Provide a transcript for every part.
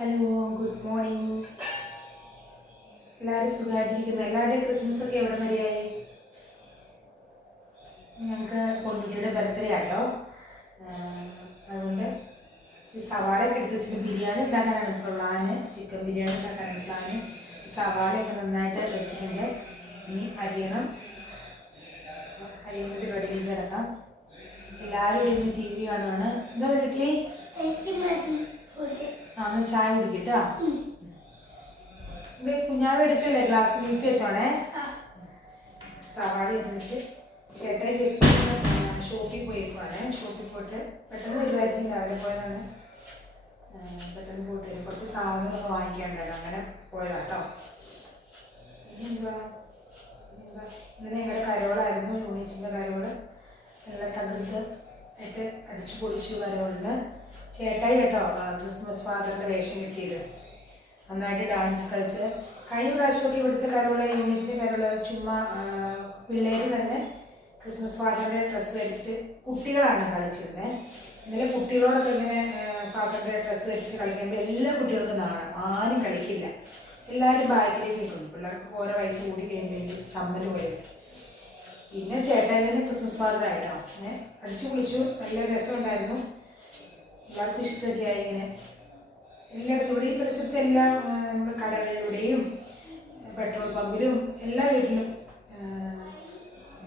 Hello, good morning. എല്ലാവരും സുഖമായിട്ടിരിക്കുന്നു. എല്ലാവരുടെയും ക്രിസ്മസ് ഒക്കെ എവിടെ വരെയായി? ഞങ്ങൾക്ക് പൊന്നുട്ടിയുടെ ബർത്ത്ഡേ ആട്ടോ. അതുകൊണ്ട് സവാളയൊക്കെ എടുത്ത് വെച്ചിട്ട് ബിരിയാണി ഉണ്ടാക്കാനാണ് പ്ലാന്. ചിക്കൻ ബിരിയാണി ഉണ്ടാക്കാനാണ് പ്ലാന്. സവാളയൊക്കെ നന്നായിട്ട് വെച്ചിട്ടുണ്ട്. ഇനി അരിയണം. അരിയുന്ന പരിപാടിയിലേക്ക് കിടക്കാം. എല്ലാവരും ഇരുന്ന് ടി വി കാണുവാണ്. എന്താ പരിപാടി? ഒന്ന് ചായ കുടിക്കട്ടാ. കുഞ്ഞാവ് എടുക്കല്ലേ, ഗ്ലാസ് നീക്കി വെച്ചോണേ. സവാള ഇരുന്നിട്ട് ചേട്ടൻ ജസ്റ്റ് ഷോപ്പിൽ പോയിക്കുവാണ്. ഷോപ്പിൽ പോയിട്ട് പെട്ടെന്ന് വരുമായിരിക്കും, രാവിലെ പോയതാണ്. പെട്ടെന്ന് പോയിട്ട് വരും. കുറച്ച് സാധനങ്ങളൊക്കെ വാങ്ങിക്കാനുണ്ടല്ലോ, അങ്ങനെ പോയതാട്ടോ. ഇനി എന്തുവാ ഇന്നലെ ഞങ്ങളുടെ കരോളായിരുന്നു, യൂണിറ്റിൻ്റെ കരോള്. നല്ല തകർത്ത് ആയിട്ട് അടിച്ചു പൊളിച്ചു കരോളിന്. ചേട്ടായി കേട്ടോ ക്രിസ്മസ് ഫാദറിൻ്റെ വേഷം കിട്ടിയത്. നന്നായിട്ട് ഡാൻസ് കളിച്ച് കഴിഞ്ഞ പ്രാവശ്യമൊക്കെ ഇവിടുത്തെ കരോള്, യൂണിറ്റിൻ്റെ കരോള് ചുമ്മാ പിള്ളേർ തന്നെ ക്രിസ്മസ് ഫാദറിൻ്റെ ഡ്രസ്സ് ധരിച്ചിട്ട് കുട്ടികളാണ് കളിച്ചിരുന്നത്. ഇന്നലെ കുട്ടികളോടൊക്കെ ഇങ്ങനെ ഫാദറിൻ്റെ ഡ്രസ്സ് ധരിച്ചിട്ട് കളിക്കുമ്പോൾ എല്ലാ കുട്ടികൾക്കും നാണം, ആരും കളിക്കില്ല. എല്ലാവരും ബാക്കിലേക്ക് നിൽക്കും. പിള്ളേർക്ക് ഓരോ വയസ്സ് കൂടി കഴിയുമ്പോൾ ചമ്മൽ പോയത്. പിന്നെ ചേട്ടായി തന്നെ ക്രിസ്മസ് ഫാദറായിട്ടോ അങ്ങനെ അടിച്ചു പൊളിച്ചു. നല്ല രസമുണ്ടായിരുന്നു. എല്ലാവർക്കും ഇഷ്ടമൊക്കെയായി. ഇങ്ങനെ എല്ലായിടത്തും ഇവിടെ ഈ പരിസരത്ത് എല്ലാം നമ്മുടെ കടകളിലൂടെയും പെട്രോൾ പമ്പിലും എല്ലാ വീട്ടിലും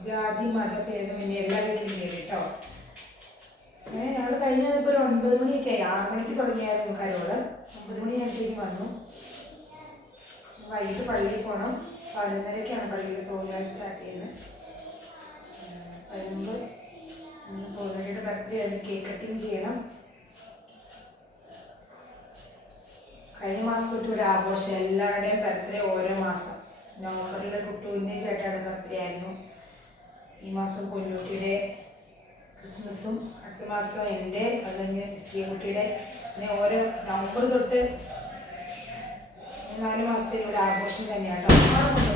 ജാതി മതഭേദം പിന്നെ എല്ലാ വീട്ടിലും കയറി കേട്ടോ. അങ്ങനെ ഞങ്ങൾ കഴിഞ്ഞപ്പോൾ ഒരു 9 മണിയൊക്കെ ആയി. 6 മണിക്ക് തുടങ്ങിയായിരുന്നു കരോള്. 9 മണിയാകുമ്പോഴത്തേക്കും വന്നു. വൈകിട്ട് പള്ളിയിൽ പോകണം. 11:30ക്കാണ് പള്ളിയിൽ പ്രോഗ്രാം സ്റ്റാർട്ട് ചെയ്യുന്നത്. അതിനുമ്പ് പൊന്നുട്ടിയുടെ ബർത്ത്ഡേ ആയിരുന്നു, കേക്ക് കട്ടിങ് ചെയ്യണം. കഴിഞ്ഞ മാസം തൊട്ട് ഇവിടെ ആഘോഷം. എല്ലാവരുടെയും ബർത്ത്ഡേ ഓരോ മാസം. നവംബറിൽ കുട്ടുവിൻ്റെയും ചേട്ടായുടെ ബർത്ത്ഡേ ആയിരുന്നു. ഈ മാസം പൊന്നുട്ടിയുടെ ക്രിസ്മസും, അടുത്ത മാസം എൻ്റെ, അല്ലെങ്കിൽ ശ്രീകുട്ടിയുടെ. പിന്നെ ഓരോ നവംബർ തൊട്ട് 4 മാസത്തേക്ക് ഇവിടെ ആഘോഷം തന്നെയാണ് കേട്ടോ.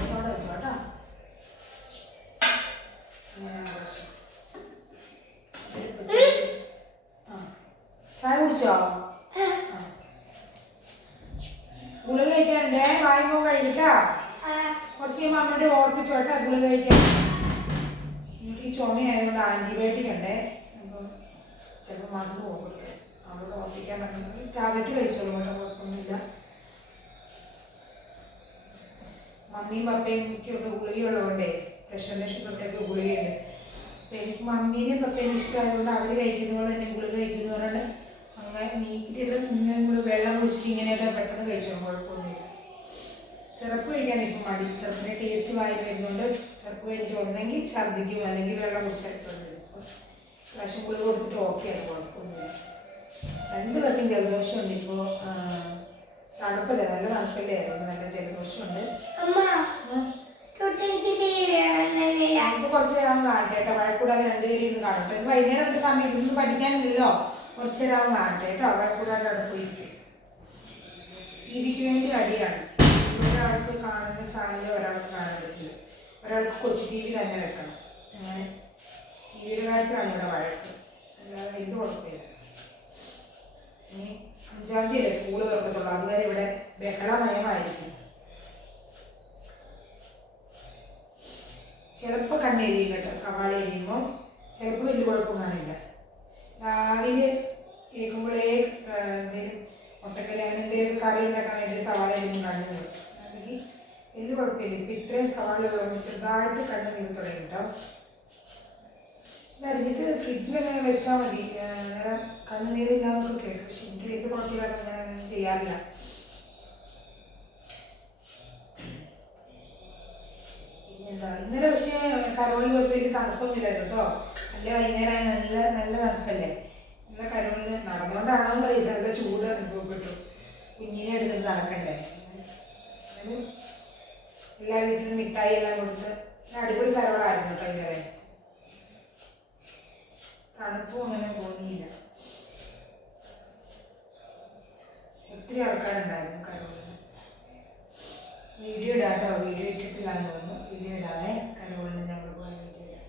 ചോടെ വെച്ചോ കേട്ടോ. അങ്ങനെ ആഘോഷം. ചായ കുടിച്ചോ? ഗുളിക കഴിക്കാനുണ്ടേ, വായുമ്പോ കഴിക്കട്ടാ. കുറച്ച് കഴിയുമ്പോൾ അമ്മയുടെ ഓർപ്പിച്ചോട്ടെ ഗുളിക കഴിക്കാൻ. എനിക്ക് ഈ ചുമയായതുകൊണ്ട് ആൻറ്റിബയോട്ടിക് ഉണ്ടേ. അപ്പം ചിലപ്പോൾ മറന്നു പോകും. അവളോട് ഓർപ്പിക്കാൻ പറ്റുന്നത് ടാബ്ലറ്റ് കഴിച്ചോളൂ കേട്ടോ, കുഴപ്പമൊന്നുമില്ല. മമ്മിയും പപ്പയും എനിക്കൊക്കെ ഗുളികയുള്ളതുകൊണ്ടേ, പ്രഷറിൻ്റെ ഷുഗറിൻ്റെയൊക്കെ ഗുളികയുണ്ട്. അപ്പം എനിക്ക് മമ്മീനെയും പപ്പേനും ഇഷ്ടമായതുകൊണ്ട് അവർ കഴിക്കുന്ന പോലെ തന്നെ ഗുളിക കഴിക്കുന്നു പറഞ്ഞാൽ അങ്ങനെ നീക്കിയിട്ട് ഇങ്ങനെ വെള്ളം കുടിച്ചിട്ട് ഇങ്ങനെയൊക്കെ പെട്ടെന്ന് കഴിച്ചോളും, കുഴപ്പമൊന്നുമില്ല. സിറപ്പ് കഴിക്കാൻ ഇപ്പം മടി. സിറപ്പിൻ്റെ ടേസ്റ്റ് വായി വരുന്നുണ്ട്. സിറപ്പ് കഴിഞ്ഞിട്ട് ഒന്നെങ്കിൽ ഛർദ്ദിക്കും, അല്ലെങ്കിൽ വെള്ളം കുടിച്ചെടുത്തുണ്ട്. അപ്പം പ്രാവശ്യം ഗുളിക കൊടുത്തിട്ട് ഓക്കെ ആയി, കുഴപ്പമൊന്നുമില്ല. 2 പേർക്കും ജലദോഷമുണ്ട്. ഇപ്പോൾ തണുപ്പല്ലേ, നല്ല തണുപ്പല്ലേ ആയിരുന്നു, നല്ല ജലദോഷമുണ്ട്. ഇപ്പോൾ കുറച്ച് നേരം കാണട്ടെ കേട്ടോ, വഴക്കൂടാതെ 2 പേരും ഇരുന്ന് കാണട്ടെ. വൈകുന്നേരം ഒരു സമയം ഇരുന്ന് പഠിക്കാനില്ലല്ലോ, കുറച്ച് നേരം കാണട്ടെ കേട്ടോ. വഴക്കൂടാതെ അവിടെ പോയിരിക്കും. ടിവിക്ക് വേണ്ടി അടിയാണ്. ഒരാൾക്ക് കാണുന്ന ചാനൽ ഒരാൾക്ക് കാണാൻ പറ്റില്ല. ഒരാൾക്ക് കൊച്ചു TV തന്നെ വെക്കണം. അങ്ങനെ TVയുടെ കാര്യത്തിലാണ് ഇവിടെ വഴക്ക്, അല്ലാതെ വലിയ കുഴപ്പമില്ല. ഇനി 5-ാം തീയതി സ്കൂള് തുറക്കത്തുള്ളൂ. അതുവരെ ഇവിടെ ബഹളമയമായിരിക്കും. ചിലപ്പോൾ കണ്ണെരിയും കേട്ടോ, സവാള എരിയുമ്പോൾ. ചിലപ്പോൾ വലിയ കുഴപ്പം കാണില്ല. രാവിലെ കേൾക്കുമ്പോഴേ എന്തെങ്കിലും മുട്ടക്കറി അങ്ങനെ എന്തെങ്കിലും കറി ഉണ്ടാക്കാൻ വേണ്ടി സവാള എരിയും കണ്ണു നീരും. അല്ലെങ്കിൽ വലിയ കുഴപ്പമില്ല. ഇപ്പം ഇത്രയും സവാള ഉള്ളതുകൊണ്ട് ചെറുതായിട്ട് കണ്ണു നീര് തുടങ്ങി കേട്ടോ. ഇതറിഞ്ഞിട്ട് ഫ്രിഡ്ജിലങ്ങനെ വെച്ചാൽ മതി, നേരം കണ്ണുനീരില്ലാന്നൊക്കെ കേട്ടു. പക്ഷെ എനിക്ക് വലിയ കുഴപ്പമില്ലാതെ ഞാൻ ചെയ്യാറില്ല. പിന്നെന്താ, ഇന്നലെ പക്ഷേ കരോളിൽ പോയപ്പോൾ വലിയ തണുപ്പൊന്നുമില്ലായിരുന്നു കേട്ടോ. നല്ല വൈകുന്നേരമായി, നല്ല നല്ല തണുപ്പല്ലേ. നല്ല കരോളിന് നടന്നുകൊണ്ടാണോന്ന് അറിയില്ല, നല്ല ചൂട് അനുഭവപ്പെട്ടു. കുഞ്ഞിനെ എടുത്തിട്ട് നടക്കണ്ടേ. എല്ലാ വീട്ടിലും മിഠായി എല്ലാം കൊടുത്ത് അടിപൊളി കരോളായിരുന്നു കേട്ടോ ഇന്നലെ. തണുപ്പും അങ്ങനെ തോന്നിയില്ല. ഒത്തിരി ആൾക്കാരുണ്ടായിരുന്നു കരോളിന്. വീഡിയോ ഇടാം കേട്ടോ, വീഡിയോ ഇട്ടിട്ടില്ലാന്ന് തോന്നുന്നു. വീഡിയോ ഇടാതെ കരോളിന് ഞങ്ങൾ പോയ വീഡിയോ ഇടാം.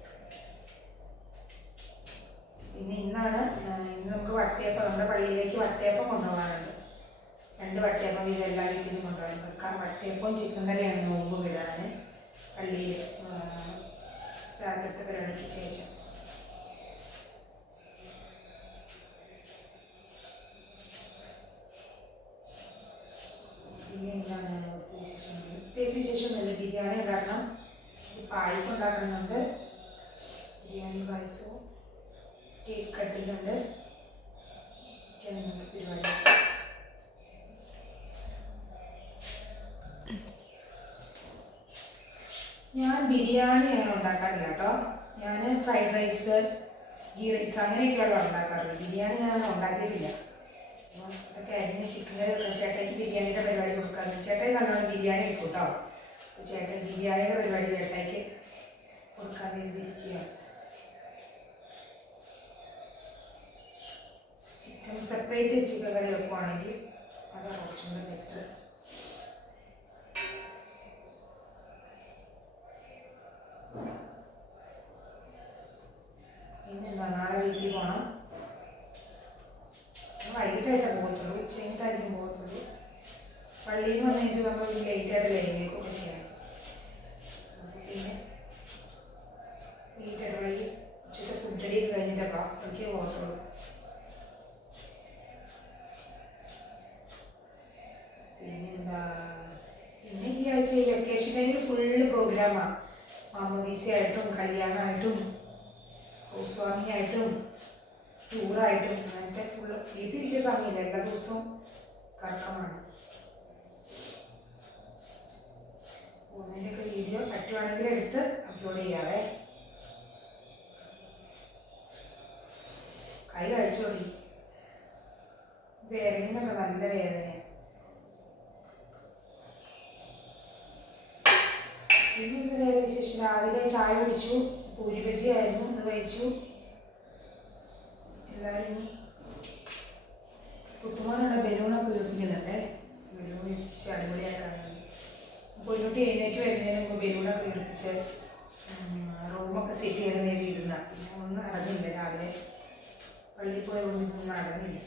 പിന്നെ ഇന്ന് നമുക്ക് വട്ടയപ്പം, നമ്മുടെ പള്ളിയിലേക്ക് വട്ടയപ്പം കൊണ്ടുപോകാനുണ്ട്. 2 വട്ടയപ്പം വീട് എല്ലാ വീട്ടിലും കൊണ്ടുപോകാൻ വെക്കാം. വട്ടയപ്പവും ചിക്കൻ കറിയാണ് നോമ്പ് വിടാൻ പള്ളിയിൽ രാത്രിത്തെ പരിപാടിക്ക് ശേഷം. പിന്നെ എന്താണ് പ്രത്യേകിച്ച് വിശേഷമൊന്നുമില്ല. ബിരിയാണി ഉണ്ടാക്കണം, പായസം ഉണ്ടാക്കുന്നുണ്ട്. ബിരിയാണി പായസവും കേക്ക് കട്ടിങ്ങുണ്ട്. പരിപാടി ഞാൻ ബിരിയാണി അങ്ങനെ ഉണ്ടാക്കാറില്ല കേട്ടോ. ഞാൻ ഫ്രൈഡ് റൈസ്, ഗീ റൈസ് അങ്ങനെയൊക്കെയുള്ള ഉണ്ടാക്കാറുള്ളൂ. ബിരിയാണി ഞാൻ ഉണ്ടാക്കിയിട്ടില്ല. അതൊക്കെ അരിഞ്ഞ് ചിക്കൻ കറി വെക്കാം. ചേട്ടയ്ക്ക് ബിരിയാണിയുടെ പരിപാടി കൊടുക്കാറുണ്ട്. ചേട്ടായി നല്ലോണം ബിരിയാണി വെക്കും കേട്ടോ. ചേട്ടൻ ബിരിയാണിയുടെ പരിപാടി ചേട്ടായിക്ക് കൊടുക്കാൻ എഴുതിയിരിക്കുകയാണ്. ചിക്കൻ സെപ്പറേറ്റ് ചിക്കൻ കറി വെക്കുവാണെങ്കിൽ അതാണ് കുറച്ചുകൂടെ ബെറ്റർ. പിന്നെന്താ, നാളെ വീട്ടിൽ പോകണം. വൈകിട്ടായിട്ടേ പോകത്തുള്ളൂ, ഉച്ചയായിട്ടായിരിക്കും പോകത്തുള്ളൂ. പള്ളിയിൽ നിന്ന് വന്നിട്ട് നമ്മൾ ലേറ്റായിട്ട് ലൈനിലേക്കൊക്കെ ചെയ്യണം. പിന്നെ ലേറ്റായിട്ട് വൈകി ഉച്ചത്തെ ഫുഡ് അടിയൊക്കെ കഴിഞ്ഞിട്ടപ്പോൾ അതൊക്കെ പോകത്തുള്ളൂ. പിന്നെന്താ, പിന്നെ ഈ ആഴ്ച വെക്കേഷൻ ടൈമിൽ ഫുള്ള് പ്രോഗ്രാമാണ്. മാമോദീസയായിട്ടും കല്യാണമായിട്ടും ഹൗസ് വാമിംഗ് ആയിട്ടും ടൂറായിട്ടും അങ്ങനത്തെ ഫുള്ള്. വീട്ടിലിരിക്കുന്ന സമയമില്ല, എല്ലാ ദിവസവും കറക്കമാണ്. ഒന്നിൻ്റെയൊക്കെ വീഡിയോ പറ്റുവാണെങ്കിൽ എടുത്ത് അപ്ലോഡ് ചെയ്യാവേ. കൈ കഴിച്ചോടി, വേദനയൊക്കെ നല്ല വേദനയാണ്. പിന്നെ ഇന്ന് വേറെ വിശേഷം, രാവിലെ ചായ കുടിച്ചു, പൂരി ബജി ആയിരുന്നു, അത് കഴിച്ചു. എല്ലാവരും ഇനി കുട്ടുമാരുടെ ബലൂണൊക്കെ വീർപ്പിക്കുന്നുണ്ട്. ബലൂൺ വീർപ്പിച്ച് അടിപൊളിയാക്കാൻ വേണ്ടി. അപ്പോൾ ഇങ്ങോട്ട് എഴുന്നേറ്റ് വരുന്നതിന് മുമ്പ് ബലൂണൊക്കെ വീർപ്പിച്ച് റൂമൊക്കെ സെറ്റ് ചെയ്യുന്ന ഇരുന്ന. പിന്നെ ഒന്നും നടന്നില്ല, രാവിലെ പള്ളിയിൽ പോയതുകൊണ്ട് ഇതൊന്നും നടന്നില്ല.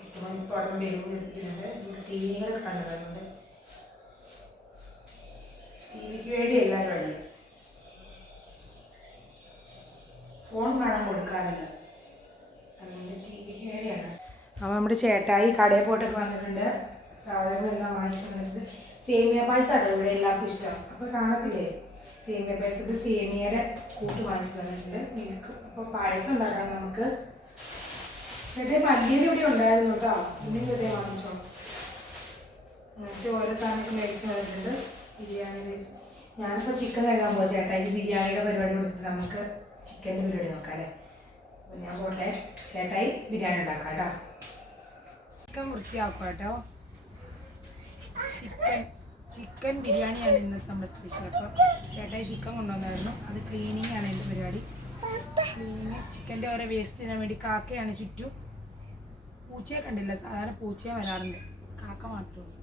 കുട്ടുമാൻ ഇപ്പോൾ അവിടെ ബലൂൺ വീർപ്പിക്കുന്നുണ്ട്. ടി വികളൊക്കെ കണ്ടതുകൊണ്ട് ടി വിക്ക് വേണ്ടി എല്ലാവരും അടിയും. ഫോൺ കാണാൻ കൊടുക്കാറില്ല, അതുകൊണ്ട് ടി വിക്ക് വേണ്ടിയാണ്. അപ്പോൾ നമ്മുടെ ചേട്ടായി കടയിൽ പോയിട്ടൊക്കെ വന്നിട്ടുണ്ട്. സാധനങ്ങളെല്ലാം വാങ്ങിച്ചു വന്നിട്ട് സേമിയ പായസമാണ് ഇവിടെ എല്ലാവർക്കും ഇഷ്ടം. അപ്പോൾ കാണത്തില്ലേ സേമിയ പായസത്തിൽ സേമിയയുടെ കൂട്ട് വാങ്ങിച്ചു തന്നിട്ടുണ്ട് മിൽക്ക്. അപ്പോൾ പായസം ഉണ്ടാക്കാം നമുക്ക്. ചേട്ടായി മല്ലിയുടെ ഇവിടെ ഉണ്ടായിരുന്നു കേട്ടോ, ഇനി ചേട്ടായി വാങ്ങിച്ചോ. അങ്ങനത്തെ ഓരോ സാധനങ്ങൾ മേടിച്ച് വന്നിട്ടുണ്ട്. ബിരിയാണി റൈസ്. ഞാനിപ്പോൾ ചിക്കൻ കഴിക്കാൻ പോകാം. ചേട്ടായിക്ക് ബിരിയാണിയുടെ പരിപാടി കൊടുത്തിട്ട് നമുക്ക് ചിക്കൻ്റെ പരിപാടി നോക്കാം അല്ലേ. അപ്പോൾ ഞാൻ പോട്ടെ, ചേട്ടായി ബിരിയാണി ഉണ്ടാക്കാം കേട്ടോ. ചിക്കൻ വൃത്തിയാക്കുക കേട്ടോ. ചിക്കൻ ബിരിയാണിയാണ് ഇന്നത്തെ നമ്മുടെ സ്പെഷ്യൽ. അപ്പോൾ ചേട്ടായി ചിക്കൻ കൊണ്ടുവന്നായിരുന്നു, അത് ക്ലീനിങ് ആണ് എൻ്റെ പരിപാടി. ക്ലീനിങ് ചിക്കൻ്റെ ഓരോ വേസ്റ്റ് ചെയ്യാൻ വേണ്ടി. കാക്കയാണ് ചുറ്റും. പൂച്ചയെ കണ്ടില്ല, സാധാരണ പൂച്ചയെ വരാറുണ്ട്, കാക്ക മാത്രമേ ഉള്ളൂ.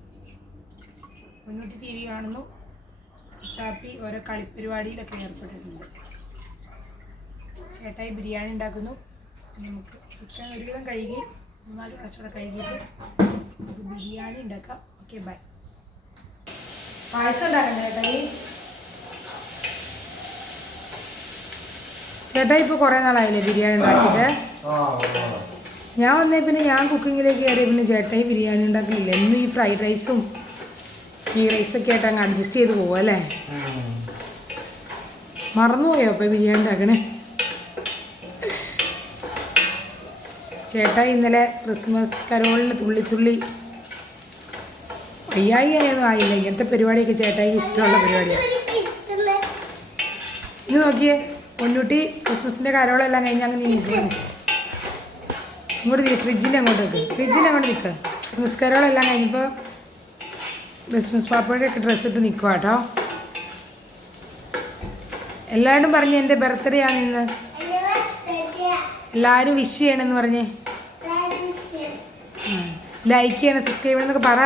മുന്നോട്ട് ടി വി കാണുന്നു. കുട്ടാപ്പി ഓരോ കളിപ്പരിപാടിയിലൊക്കെ ഏർപ്പെട്ടിട്ടുണ്ട്. ചേട്ടായി ബിരിയാണി ഉണ്ടാക്കുന്നു. നമുക്ക് ചിക്കൻ ഒരുവിധം കഴുകി 3-4 പ്രാവശ്യം കഴുകിയിട്ട് നമുക്ക് ബിരിയാണി ഉണ്ടാക്കാം. Okay, by. പായസം ഉണ്ടാക്കണ്ടേ ചേട്ടായി? ചേട്ടായി ഇപ്പോൾ കുറേ നാളായില്ലേ ബിരിയാണി ഉണ്ടാക്കിയിട്ട്? ഞാൻ വന്നേ പിന്നെ ഞാൻ കുക്കിങ്ങിലേക്ക് കയറിയ പിന്നെ ചേട്ടായി ബിരിയാണി ഉണ്ടാക്കിയില്ല. എന്നും ഈ ഫ്രൈഡ് റൈസും ഈ റൈസൊക്കെ ആയിട്ട് അങ്ങ് അഡ്ജസ്റ്റ് ചെയ്ത് പോവും അല്ലേ? മറന്നുപോയോ അപ്പോൾ ബിരിയാണി ഉണ്ടാക്കണേ? ചേട്ടായി ഇന്നലെ ക്രിസ്മസ് കരോളിന് തുള്ളി വയ്യായിയൊന്നും ആയില്ല. ഇങ്ങനത്തെ പരിപാടിയൊക്കെ ചേട്ടായിക്ക് ഇഷ്ടമുള്ള പരിപാടിയാണ്. ഇത് നോക്കിയേ, പൊന്നൂട്ടി ക്രിസ്മസിൻ്റെ കരോളെല്ലാം കഴിഞ്ഞ് അങ്ങനെ നിൽക്കുന്നു. ഇങ്ങോട്ട് നിൽക്കുക, ഫ്രിഡ്ജിൻ്റെ അങ്ങോട്ട് നിൽക്കുക. ക്രിസ്മസ് കരോളെല്ലാം കഴിഞ്ഞപ്പോൾ ക്രിസ്മസ് പാപ്പയുടെ ഒക്കെ ഡ്രസ്സ് ഇട്ട് നിൽക്കുക കേട്ടോ. എല്ലാവരും പറഞ്ഞ് എൻ്റെ ബർത്ത്ഡേ ആണ് ഇന്ന്, എല്ലാവരും വിഷ് ചെയ്യണമെന്ന് പറഞ്ഞേ. ലൈക്ക് ചെയ്യണം, സബ്സ്ക്രൈബ് ചെയ്യണം എന്നൊക്കെ പറ.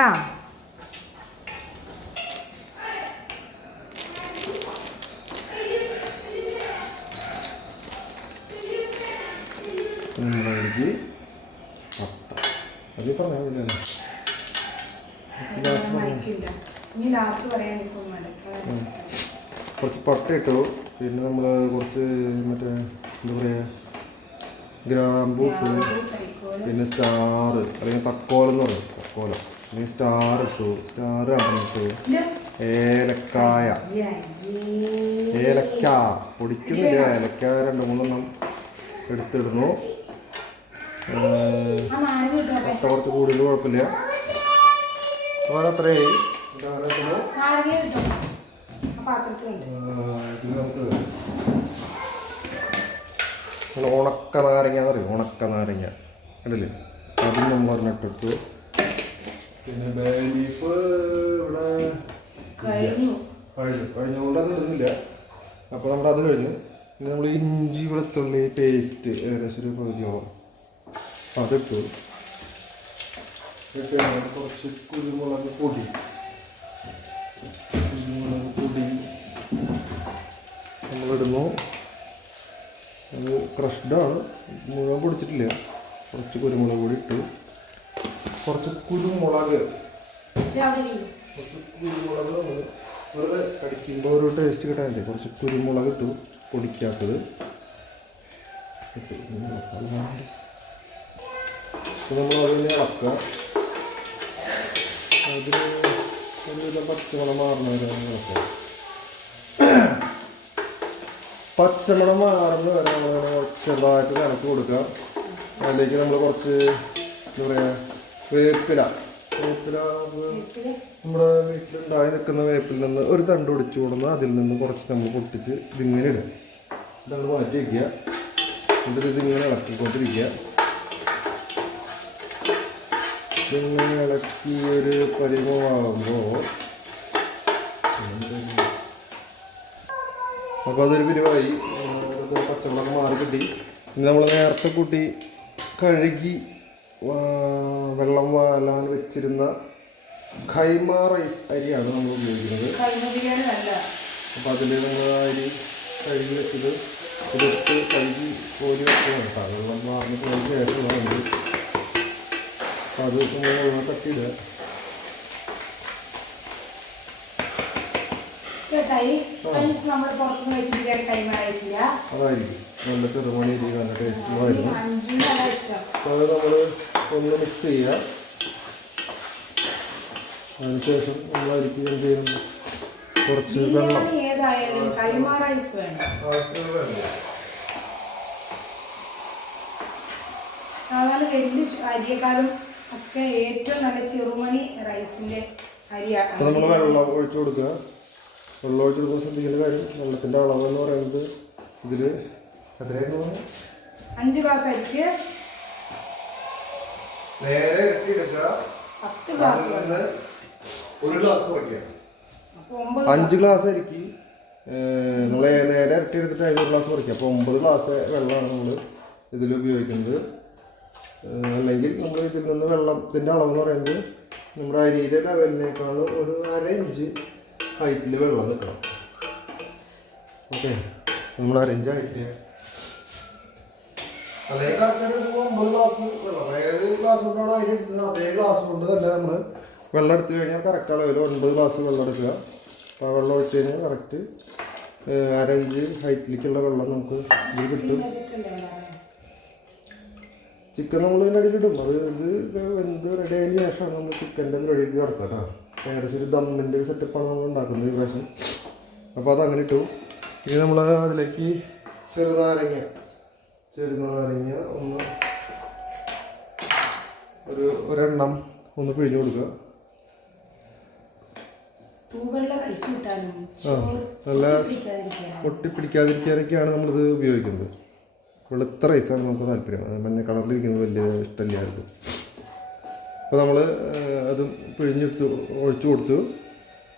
മയക്കില്ല. ഇനി ലാസ്റ്റ് പറയാൻ നിൽക്കും വേണ്ട. കുറച്ച് പട്ട ഇട്ടു, പിന്നെ നമ്മൾ കുറച്ച് മറ്റേ എന്താ പറയുക ഗ്രാമ്പൂ ഇട്ടു, പിന്നെ സ്റ്റാർ അല്ലെങ്കിൽ തക്കോലെന്ന് പറയും, തക്കോലം അല്ലെങ്കിൽ സ്റ്റാർ ഇട്ടു, സ്റ്റാർ അടഞ്ഞിട്ടു, ഏലക്കായ ഏലക്ക പൊടിക്കുന്നില്ല, ഏലക്ക 2-3 എടുത്തിടുന്നു. പട്ട കുറച്ച് കൂടുതൽ കുഴപ്പമില്ല. അപ്പോൾ അതത്രയായി. നമുക്ക് ഉണക്ക നാരങ്ങ എന്ന് പറയും, ഉണക്ക നാരങ്ങ കണ്ടില്ലേ, അതും നമ്മൾ ഒരെണ്ണിട്ടെടുത്തു. പിന്നെ ബേ ലീഫ് ഇവിടെ കഴിഞ്ഞുകൊണ്ട് അത് ഇടുന്നില്ല. അപ്പോൾ നമ്മളത് കഴിഞ്ഞു. പിന്നെ നമ്മൾ ഇഞ്ചി വെളുത്തുള്ളി പേസ്റ്റ് ഏകദേശം ഒരു പകുതിയോളം അതിട്ടു. കുറച്ച് കുരുമുളക് പൊടി നമ്മളിടുന്നു. അത് ക്രഷ്ഡാണ്, മുഴുവൻ പൊടിച്ചിട്ടില്ല. കുറച്ച് കുരുമുളക് പൊടി ഇട്ടു. കുറച്ച് കുരുമുളക് നമ്മൾ വെറുതെ കടിക്കുമ്പോൾ ഒരു ടേസ്റ്റ് കിട്ടാൻ വേണ്ടി കുറച്ച് കുരുമുളക് ഇട്ടു, പൊടിക്കാത്തത് ഇട്ടു. നമ്മൾ അതിനെ ഇളക്കുക. അതിന് ഒരുവിധം പച്ചമണം മാറുന്നവരെ ഇളക്കുക. പച്ചമണം മാറുന്ന വരെ നമ്മൾ ചെറുതായിട്ട് നനച്ച് കൊടുക്കുക. അതിലേക്ക് നമ്മൾ കുറച്ച് എന്താ പറയുക വേപ്പില നമ്മുടെ വീട്ടിലുണ്ടായി നിൽക്കുന്ന വേപ്പിൽ നിന്ന് ഒരു തണ്ട് ഒടിച്ചു കൊടുന്ന് അതിൽ നിന്ന് കുറച്ച് നമ്മൾ പൊട്ടിച്ച് ഇതിങ്ങനെ ഇടുക. ഇതങ്ങൾ മാറ്റി വയ്ക്കുക. എന്നിട്ട് ഇതിങ്ങനെ ഇളക്കിക്കൊണ്ടിരിക്കുക. ഇങ്ങനെ ഇളക്കി ഒരു പരിമമാകുമ്പോൾ അപ്പോൾ അതൊരു പരിവായി. പച്ചമുളക് മാറി കിട്ടി. ഇനി നമ്മൾ നേരത്തെ കൂട്ടി കഴുകി വെള്ളം വാലാൻ വെച്ചിരുന്ന ഖൈമ റൈസ് അരിയാണ് നമ്മൾ ഉപയോഗിക്കുന്നത്. അപ്പോൾ അതിൽ നമ്മൾ അരി കഴുകി വെച്ചത് ഇതെടുത്ത് കഴുകി കോരി വെക്കണം കേട്ടോ. വെള്ളം വാർന്ന് പോയി ശേഷമാണ് അത് നമ്മൾ വെള്ളം തട്ടിയിടുക. അതായിരിക്കും നല്ല ചെറുമണി അരി, നല്ല ടേസ്റ്റുമായിരുന്നു. അപ്പോൾ അത് നമ്മൾ ഒന്ന് മിക്സ് ചെയ്യുക. അതിനുശേഷം നമ്മൾ അരിക്ക് എന്ത് ചെയ്യുന്നു, കുറച്ച് വെള്ളം സാധാരണ വലിയ അരിയേക്കാളും ഒക്കെ ഏറ്റവും നല്ല ചെറുമണി റൈസിന്റെ അരിയാണ്. നമ്മൾ വെള്ളം ഒഴിച്ചു കൊടുക്കുക. വെള്ളം ഒഴിച്ചു കൊടുക്കുന്ന ശ്രദ്ധിക്കേണ്ട കാര്യം, വെള്ളത്തിൻ്റെ അളവ് എന്ന് പറയുന്നത് ഇതിൽ എത്രയായിരുന്നു? 5 ഗ്ലാസ് അരിക്ക് നേരെ എടുക്കുക. 10 ഗ്ലാസ് 1 ഗ്ലാസ് കുറയ്ക്കുക. 5 ഗ്ലാസ് അരിക്ക് നമ്മൾ നേരെ ഇരട്ടി എടുത്തിട്ട് 1 ഗ്ലാസ് കുറയ്ക്കുക. അപ്പോൾ 9 ഗ്ലാസ് വെള്ളമാണ് നമ്മൾ ഇതിൽ ഉപയോഗിക്കുന്നത്. അല്ലെങ്കിൽ നമ്മൾ ഇതിൽ നിന്ന് വെള്ളത്തിൻ്റെ അളവ് എന്ന് പറയുന്നത് നമ്മുടെ അരിയുടെ ലെവലിനേക്കാൾ ഒരു 1/2 ഇഞ്ച് ഹൈറ്റിൽ വെള്ളം നിൽക്കണം. ഓക്കെ, നമ്മൾ 1/2 ഇഞ്ച് ഹൈറ്റ് അല്ലെങ്കിൽ കറക്റ്റായിട്ട് 9 ഗ്ലാസ് വെള്ളം, ഏത് ഗ്ലാസ് കൊണ്ടാണോ അരി എടുത്തത് അതേ ഗ്ലാസ് കൊണ്ട് തന്നെ നമ്മൾ വെള്ളം എടുത്തു കഴിഞ്ഞാൽ കറക്റ്റ് അളവിൽ 9 ഗ്ലാസ് വെള്ളം എടുക്കുക. അപ്പോൾ ആ വെള്ളം ഒഴിച്ച് കഴിഞ്ഞാൽ കറക്റ്റ് 1/2 ഇഞ്ച് ഹൈറ്റിലേക്കുള്ള വെള്ളം നമുക്ക് ഇത് കിട്ടും. ചിക്കൻ നമ്മൾ ഇതിൻ്റെ അടിയിലിടും. അത് ഇത് വെന്ത് റെഡി ആയതിന് ശേഷമാണ് നമ്മൾ ചിക്കൻ്റെ റെഡിക്ക് കിടക്കുക കേട്ടോ. ഏകദേശം ഒരു ദമ്മിൻ്റെ ഒരു സെറ്റപ്പാണ് നമ്മൾ ഉണ്ടാക്കുന്നത് ഈ പ്രാവശ്യം. അപ്പോൾ അതങ്ങനെ ഇട്ടു. ഇനി നമ്മൾ അതിലേക്ക് ചെറുനാരങ്ങ ഒന്ന് ഒരെണ്ണം ഒന്ന് പിഴിഞ്ഞ് കൊടുക്കുക. നല്ല പൊട്ടിപ്പിടിക്കാതിരിക്കാനൊക്കെയാണ് നമ്മളിത് ഉപയോഗിക്കുന്നത്. വെളുത്ത റൈസാണ് നമുക്ക് താല്പര്യം. മഞ്ഞ കളറിലിരിക്കുന്നത് വലിയ ഇഷ്ടമില്ലായിരുന്നു. അപ്പോൾ നമ്മൾ അത് പിഴിഞ്ഞെടുത്ത് ഒഴിച്ചു കൊടുത്തു.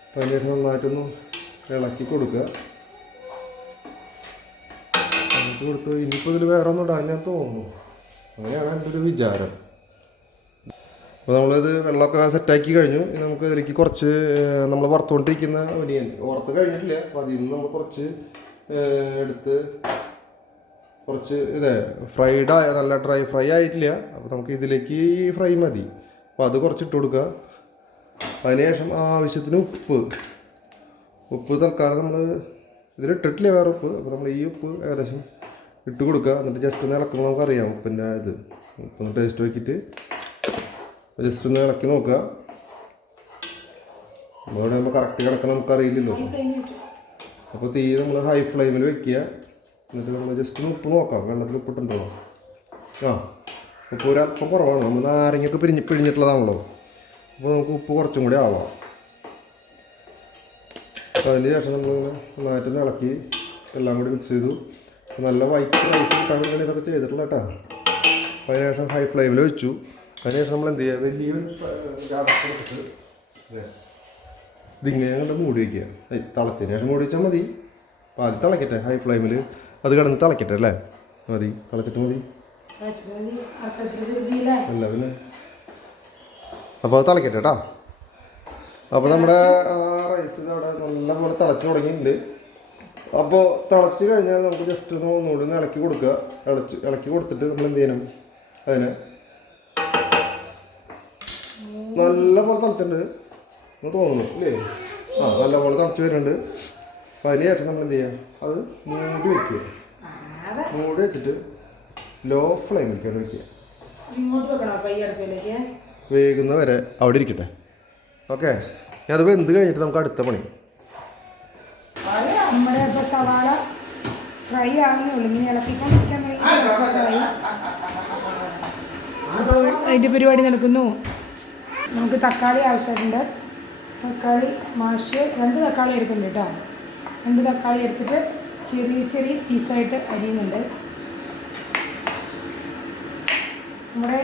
അപ്പോൾ അതിന് ശേഷം നന്നായിട്ടൊന്ന് ഇളക്കി കൊടുക്കുക. ഇളക്കി കൊടുത്തു. ഇനിയിപ്പോൾ ഇതിൽ വേറെ ഒന്നും ഇടാൻ ഞാൻ തോന്നുന്നു, അങ്ങനെയാണ് എൻ്റെ ഒരു വിചാരം. അപ്പോൾ നമ്മളിത് വെള്ളമൊക്കെ സെറ്റാക്കി കഴിഞ്ഞു. ഇനി നമുക്ക് ഇതിലേക്ക് കുറച്ച് നമ്മൾ വറുത്തുകൊണ്ടിരിക്കുന്ന ഒനിയൻ വറുത്ത് കഴിഞ്ഞിട്ടില്ല. അപ്പോൾ അതിൽ നിന്ന് നമ്മൾ കുറച്ച് എടുത്ത് കുറച്ച് ഫ്രൈഡ് നല്ല ഡ്രൈ ഫ്രൈ ആയിട്ടില്ല. അപ്പോൾ നമുക്ക് ഇതിലേക്ക് ഈ ഫ്രൈ മതി. അപ്പോൾ അത് കുറച്ച് ഇട്ട് കൊടുക്കുക. അതിനുശേഷം ആവശ്യത്തിന് ഉപ്പ് തൽക്കാലം നമ്മൾ ഇതിലിട്ടിട്ടില്ല വേറെ ഉപ്പ്. അപ്പോൾ നമ്മൾ ഈ ഉപ്പ് ഏകദേശം ഇട്ട് കൊടുക്കുക. എന്നിട്ട് ജസ്റ്റ് ഒന്ന് ഇളക്കുമ്പോൾ നമുക്കറിയാം ഉപ്പിൻ്റെ ഇത്. ഉപ്പൊന്ന് ടേസ്റ്റ് നോക്കിയിട്ട് ജസ്റ്റ് ഒന്ന് ഇളക്കി നോക്കുക. അവിടെ നമ്മൾ കറക്റ്റ് കിടക്കണം നമുക്കറിയില്ലല്ലോ. അപ്പോൾ തീ നമ്മൾ ഹൈ ഫ്ലെയിമിൽ വെക്കുക. എന്നിട്ട് നമ്മൾ ജസ്റ്റ് ഒന്ന് ഉപ്പ് നോക്കാം, വെള്ളത്തിൽ ഉപ്പിട്ടുണ്ടോ. ഉപ്പ് ഒരല്പം കുറവാണ്, നമ്മൾ നാരങ്ങയൊക്കെ പിഴിഞ്ഞിട്ടുള്ളതാണല്ലോ. അപ്പോൾ നമുക്ക് ഉപ്പ് കുറച്ചും കൂടി ആവാം. അപ്പോൾ അതിന് ശേഷം നമ്മൾ നന്നായിട്ടൊന്ന് ഇളക്കി എല്ലാം കൂടി മിക്സ് ചെയ്തു. നല്ല വൈറ്റ് റൈസ് കിട്ടാൻ വേണ്ടി ഇതൊക്കെ ചെയ്തിട്ടുള്ള കേട്ടോ. അപ്പോൾ അതിന് ശേഷം ഹൈ ഫ്ലെയിമിൽ വെച്ചു. അതിന് ശേഷം നമ്മൾ എന്ത് ചെയ്യുക, വലിയൊരു ഇതിങ്ങനെ കണ്ട് മൂടി വയ്ക്കുക. തിളച്ചതിന് ശേഷം മൂടി വെച്ചാൽ മതി. അപ്പോൾ അത് തിളക്കട്ടെ, ഹൈ ഫ്ലെയിമിൽ അത് കിടന്ന് തിളക്കട്ടെ അല്ലേ. മതി, തിളച്ചിട്ട് മതി അല്ല പിന്നെ. അപ്പോൾ അത് തിളക്കട്ടെ കേട്ടോ. അപ്പോൾ നമ്മുടെ റൈസ് അവിടെ നല്ലപോലെ തിളച്ച് തുടങ്ങിയിട്ടുണ്ട്. അപ്പോൾ തിളച്ച് കഴിഞ്ഞാൽ നമുക്ക് ജസ്റ്റ് ഒന്നുകൂടി ഒന്ന് ഇളക്കി കൊടുക്കുക. ഇളക്കി കൊടുത്തിട്ട് നമ്മൾ എന്ത് ചെയ്യണം, അതിനെ നല്ലപോലെ തിളച്ചിട്ടുണ്ട് എന്ന് തോന്നുന്നു അല്ലേ. നല്ലപോലെ തിളച്ച് വരുന്നുണ്ട്. അപ്പോൾ അതിന് ശേഷം നമ്മൾ എന്ത് ചെയ്യുക, അത് മൂടി വയ്ക്കുക. മൂടി വെച്ചിട്ട് ലോ ഫ്ലെയിമിലേക്കാണ് വയ്ക്കുക. വേകുന്ന വരെ അവിടെ ഇരിക്കട്ടെ. ഓക്കെ, അത് വെന്ത് കഴിഞ്ഞിട്ട് നമുക്ക് അടുത്ത പണി. നമ്മുടെ ഇപ്പോൾ സവാള ഫ്രൈ ആകുന്നുള്ളൂ, ഇങ്ങനെ ഇളക്കിക്കൊണ്ടിരിക്കാൻ അപ്പോൾ അതിൻ്റെ പരിപാടി നടക്കുന്നു. നമുക്ക് തക്കാളി ആവശ്യമുണ്ട്. തക്കാളി മാഷ് 2 തക്കാളി എടുക്കുന്നുണ്ട് കേട്ടോ. 2 തക്കാളി എടുത്തിട്ട് ചെറിയ പീസായിട്ട് അരിയുന്നുണ്ട്. നമ്മുടെ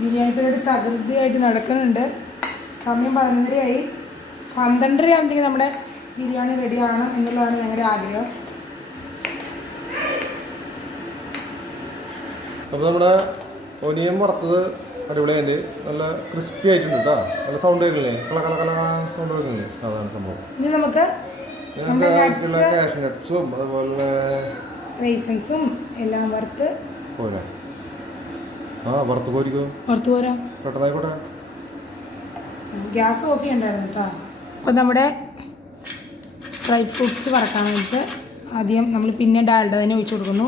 ബിരിയാണി പരിപാടി തകൃതിയായിട്ട് നടക്കുന്നുണ്ട്. സമയം 11:30 12:30 ആകുമ്പോഴത്തേക്കും നമ്മുടെ ബിരിയാണി റെഡി ആകണം എന്നുള്ളതാണ് ഞങ്ങളുടെ ആഗ്രഹം. അപ്പോൾ നമ്മുടെ ഒനിയൻ വറുത്തത് അടിപൊളിയായിട്ട് നല്ല ക്രിസ്പി ആയിട്ടുണ്ട് കേട്ടോ. നല്ല സൗണ്ട് വരുന്നില്ലേ, കല സൗണ്ട് വരുന്നില്ലേ, അതാണ് സംഭവം. ഇനി നമുക്ക് കാഷ്നട്ട്സും അതുപോലെ റൈസൻസും എല്ലാം വറുത്ത് പോരാ. വറുത്ത് പോരാം പെട്ടെന്നായിക്കോട്ടെ. ഗ്യാസ് ഓഫ് ചെയ്യണ്ടായിരുന്നു കേട്ടോ. അപ്പോൾ നമ്മുടെ ഡ്രൈ ഫ്രൂട്ട്സ് വറക്കാൻ വേണ്ടിയിട്ട് ആദ്യം നമ്മൾ പിന്നെ ഡാൽഡ തന്നെ ഒഴിച്ച് കൊടുക്കുന്നു.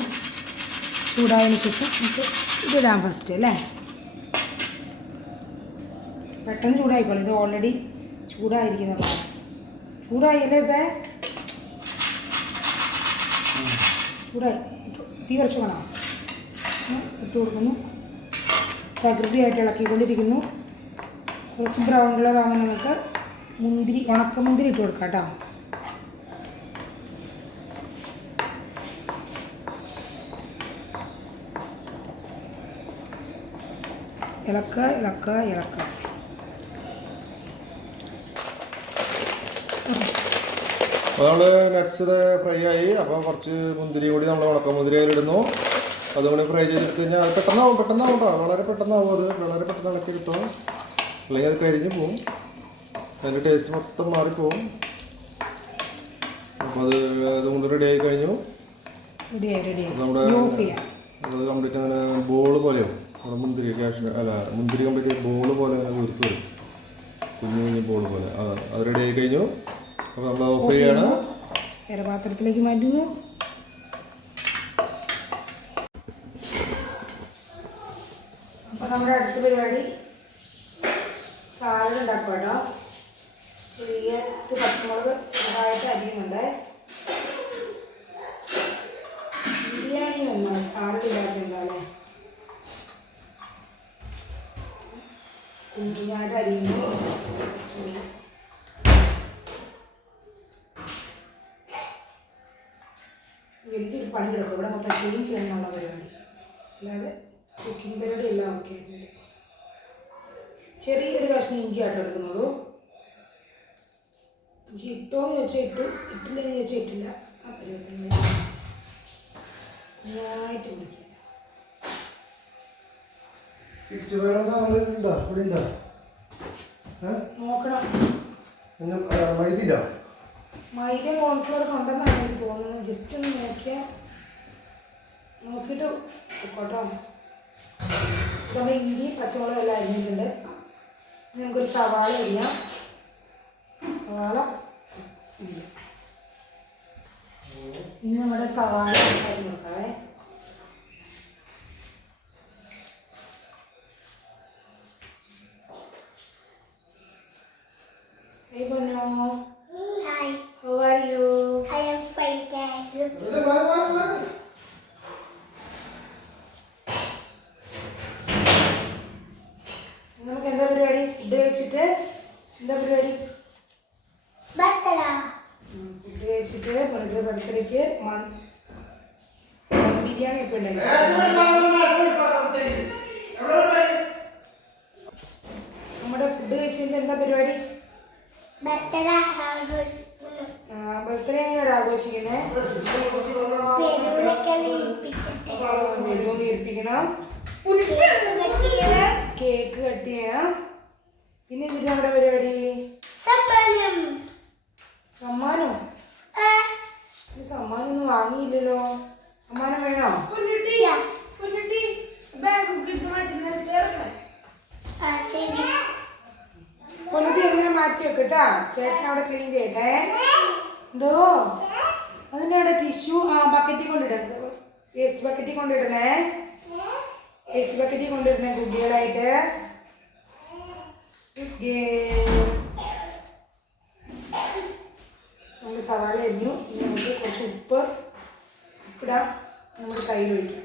ചൂടായതിന് ശേഷം നമുക്ക് ഇതിടാം ഫസ്റ്റ് അല്ലേ. പെട്ടെന്ന് ചൂടായിക്കോളൂ, ഇത് ഓൾറെഡി ചൂടായിരിക്കുന്ന ചൂടായില്ലേ. ഇപ്പം ചൂടായി, തീ കുറച്ച് വേണം. ഇട്ട് കൊടുക്കുന്നു, തകൃതിയായിട്ട് ഇളക്കിക്കൊണ്ടിരിക്കുന്നു. കുറച്ച് ബ്രൗൺ കളർ ആകുമ്പോൾ നമുക്ക് ഉണക്കമുന്തിരി ഇട്ട് കൊടുക്കാം കേട്ടോ. ഇളക്കുക. അപ്പോൾ നമ്മൾ നട്ട്സ് ഫ്രൈ ആയി. അപ്പോൾ കുറച്ച് മുന്തിരി കൂടി നമ്മൾ ഉണക്കമുന്തിരി അതിലിടുന്നു. അതുകൊണ്ട് ഫ്രൈ ചെയ്തെടുത്ത് കഴിഞ്ഞാൽ പെട്ടെന്നാവും കേട്ടോ. വളരെ പെട്ടെന്നാവും. അത് വളരെ പെട്ടെന്ന് ഇളക്കി കിട്ടും, അല്ലെങ്കിൽ അത് കരിഞ്ഞ് പോവും. അതിൻ്റെ ടേസ്റ്റ് മൊത്തം മാറിപ്പോവും. അപ്പോൾ അതുകൊണ്ട് റെഡി ആയി കഴിഞ്ഞു. നമ്മുടെ അത് കംപ്ലീറ്റ് അങ്ങനെ ബോൾ പോലെയാവും. നമ്മുടെ മുന്തിരി കംപ്ലീറ്റ് ബോൾ പോലെ അങ്ങനെ വീർത്ത് വരും, കുഞ്ഞു ബോൾ പോലെ. അത് റെഡി ആയി കഴിഞ്ഞു. അപ്പോൾ നമ്മൾ ഓഫ് ചെയ്യാണ്. വേറെ പാത്രത്തിലേക്ക് മാറ്റുന്നു. അപ്പോൾ നമ്മുടെ അടുത്ത പരിപാടി സാലഡ് ഉണ്ടാക്കുക കേട്ടോ. ചെറിയ ഒരു പച്ചമുളക് ചെറുതായിട്ട് അരിയുന്നുണ്ട്. ബിരിയാണി വന്നാൽ സാലഡ് ഉണ്ടാക്കുന്നുണ്ടല്ലേ. കുഞ്ഞായിട്ട് അരിയുന്നു. വലിയൊരു പണി കിടക്കും ഇവിടെ, മൊത്തം ക്ലീൻ ചെയ്യണമെന്നുള്ള പരിപാടി, അല്ലാതെ കുക്കിംഗ് പരിപാടി എല്ലാം ഓക്കെ. ചെറിയൊരു കഷ്ണം ഇഞ്ചി ആട്ടോ എടുക്കുന്നുള്ളൂ. ഇഞ്ചി ഇട്ടോന്ന് ചോദിച്ചാൽ ഇട്ടു, ഇട്ടില്ലെന്ന് ചോദിച്ചാൽ ഇട്ടില്ല. ആ പരിപാടി നന്നായിട്ട് പിടിക്കുക. നോക്കണം, മൈദ കോൺഫ്ലവർ ഉണ്ടെന്നാണ് എനിക്ക് തോന്നുന്നത്. ജസ്റ്റ് ഒന്ന് നോക്കിയിട്ട് കേട്ടോ. നമ്മുടെ ഇഞ്ചി പച്ചമുളക് എല്ലാം അരിഞ്ഞിട്ടുണ്ട്. നമുക്കൊരു സവാള അരിയാം. സവാള ഇല്ല. ഇനി നമ്മുടെ സവാള അരിഞ്ഞ് നോക്കാവേ. Hey Bono. Hi. How are you? I am fine, Dad. നമുക്ക് എന്താ പരിപാടി? ഫുഡ് കഴിച്ചിട്ട് എന്താ പരിപാടി? Batara. ഫുഡ് കഴിച്ചിട്ട് നമ്മുടെ ബർത്ത്ഡേക്ക് ബിരിയാണി ഒക്കെ ഉണ്ടാക്കി. നമ്മുടെ ഫുഡ് കഴിച്ചിട്ട് എന്താ പരിപാടി? Batara ബർത്ത്ഡേ എങ്ങനെയാണ് ആഘോഷിക്കുന്നത്? ബലൂൺ ഏൽപ്പിക്കണം, കേക്ക് കട്ട് ചെയ്യണം. പിന്നെ എന്തിനാ നമ്മുടെ പരിപാടി? സമ്മാനോ? ഈ സമ്മാനം ഒന്നും വാങ്ങിയില്ലല്ലോ. സമ്മാനം വേണോ? പൊന്നുട്ടി എങ്ങനെ മാറ്റി വെക്കട്ടാ. ചേട്ടൻ അവിടെ ക്ലീൻ ചെയ്യട്ടെ. ഉണ്ടോ? അതിൻ്റെ അവിടെ ടിഷ്യൂ ബക്കറ്റിൽ കൊണ്ടിട. വേസ്റ്റ് ബക്കറ്റിൽ കൊണ്ടിടണേ. വേസ്റ്റ് ബക്കറ്റിൽ കൊണ്ടിടണേ കുട്ടികളായിട്ട്. നമ്മൾ സവാള അരിഞ്ഞു. ഇനി നമുക്ക് കുറച്ച് ഉപ്പിടാം. നമുക്ക് തൈര് ഒഴിക്കാം.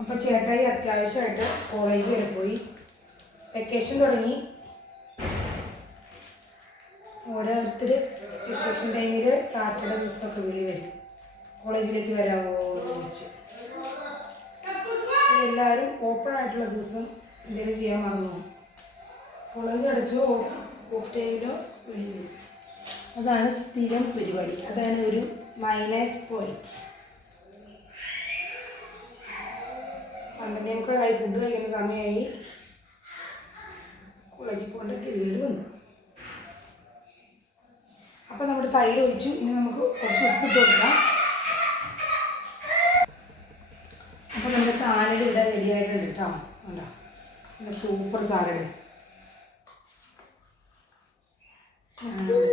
അപ്പം ചേട്ടായി അത്യാവശ്യമായിട്ട് കോളേജ് വരെ പോയി. വെക്കേഷൻ തുടങ്ങി. ഓരോരുത്തർ വെക്കേഷൻ ടൈമിൽ സാറ്റർഡേ ദിവസമൊക്കെ വിളി വരും, കോളേജിലേക്ക് വരാമോ എന്ന് ചോദിച്ച്. എല്ലാവരും ഓപ്പൺ ആയിട്ടുള്ള ദിവസം എന്തെങ്കിലും ചെയ്യാൻ മറന്നു. കോളേജ് അടച്ചോ ഓഫ് ടൈമിലോ വിളി വരും. അതാണ് സ്ഥിരം പരിപാടി. അതാണ് ഒരു മൈനസ് പോയിന്റ്. 12:30 ഫുഡ് കഴിക്കുന്ന സമയമായി. കോളേജിൽ പോകേണ്ട ഗതികേട് വന്നു. അപ്പം നമ്മുടെ തൈര് ഒഴിച്ചു. ഇനി നമുക്ക് കുറച്ച് ഉപ്പിട്ട് കൊടുക്കാം. അപ്പം നമ്മുടെ സാലഡ് ഇവിടെ റെഡി ആയിട്ടുണ്ട് കേട്ടോ. ഉണ്ടോ? നല്ല സൂപ്പർ സാലഡ്.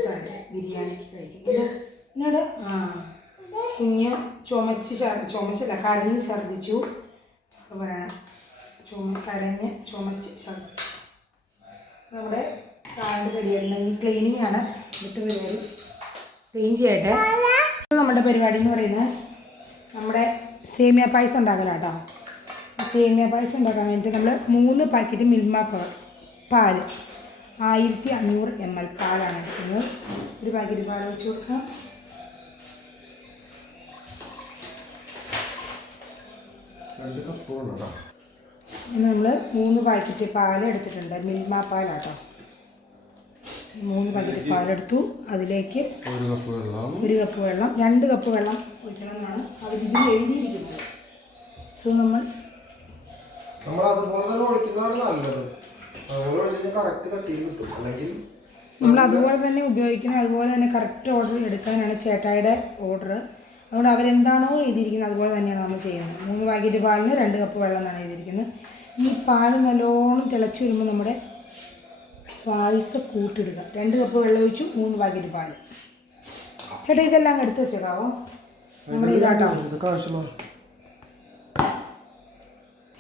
സാലഡ് ബിരിയാണിക്ക് കഴിക്കും. എന്നോട് കുഞ്ഞ് ചുമച്ചല്ല കരഞ്ഞ് ഛർദ്ദിച്ചു. പറയണം ചുമച്ച് ഛർദ്ദിച്ചു. നമ്മുടെ സാലഡ് റെഡിയായിട്ടുണ്ട്. ഈ ക്ലീനിങ് ആണ് എന്നിട്ട് പരിപാടി. ക്ലീൻ ചെയ്യട്ടെ. നമ്മുടെ പരിപാടി എന്ന് പറയുന്നത് നമ്മുടെ സേമിയ പായസം ഉണ്ടാക്കല കേട്ടോ. സേമിയ പായസം ഉണ്ടാക്കാൻ വേണ്ടിയിട്ട് നമ്മൾ 3 പാക്കറ്റ് മിൽമ പാല് 1500 ml പാലാണ് എടുക്കുന്നത്. ഒരു പാക്കറ്റ് പാൽ വെച്ച് കൊടുക്കാം. ഇനി നമ്മൾ 3 പാക്കറ്റ് പാൽ എടുത്തിട്ടുണ്ട്. മിൽമ പാലാട്ടോ. 3 പാക്കറ്റ് പാലെടുത്തു. അതിലേക്ക് 1 കപ്പ് വെള്ളം 2 കപ്പ് വെള്ളം ഒഴിക്കണം എന്നാണ് അവരിതിൽ എഴുതിയിരിക്കുന്നത്. സോ നമ്മൾ അതുപോലെ തന്നെ ഉപയോഗിക്കുന്നത്. അതുപോലെ തന്നെ കറക്റ്റ് ഓർഡർ എടുക്കാനാണ് ചേട്ടായിയുടെ ഓർഡർ. അതുകൊണ്ട് അവരെന്താണോ എഴുതിയിരിക്കുന്നത് അതുപോലെ തന്നെയാണ് നമ്മൾ ചെയ്യുന്നത്. 3 പാക്കറ്റ് പാലിന് 2 കപ്പ് വെള്ളം എന്നാണ് എഴുതിയിരിക്കുന്നത്. ഈ പാൽ നല്ലോണം തിളച്ച് വരുമ്പോൾ നമ്മുടെ പായസം കൂട്ടിടുക. 2 കപ്പ് വെള്ളം ഒഴിച്ചു, 3 പാക്കറ്റ് പാൽ. ചേട്ടാ ഇതെല്ലാം എടുത്ത് വെച്ചേക്കാവോ? നമ്മുടെ ഇതാട്ടോ.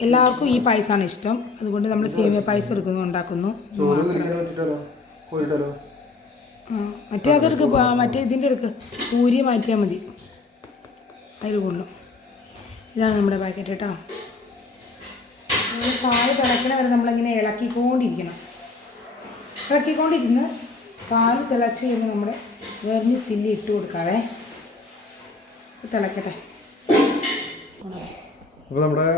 എല്ലാവർക്കും ഈ പായസമാണ് ഇഷ്ടം. അതുകൊണ്ട് നമ്മൾ സേമിയ പായസം ഉണ്ടാക്കുന്നു. മറ്റേ അതെടുക്ക്, മറ്റേ ഇതിൻ്റെ എടുക്ക്, പൂരി മാറ്റിയാൽ മതി. അതിൽ കൊള്ളും. ഇതാണ് നമ്മുടെ പാക്കറ്റ് കേട്ടോ. പാൽ തിളക്കണ വരെ നമ്മളിങ്ങനെ ഇളക്കിക്കൊണ്ടിരുന്ന് പാൽ തിളച്ച് കഴിയുമ്പോൾ നമ്മുടെ വെർമിസില്ലി ഇട്ട് കൊടുക്കാവേ. തിളക്കട്ടെ. അപ്പോൾ നമ്മുടെ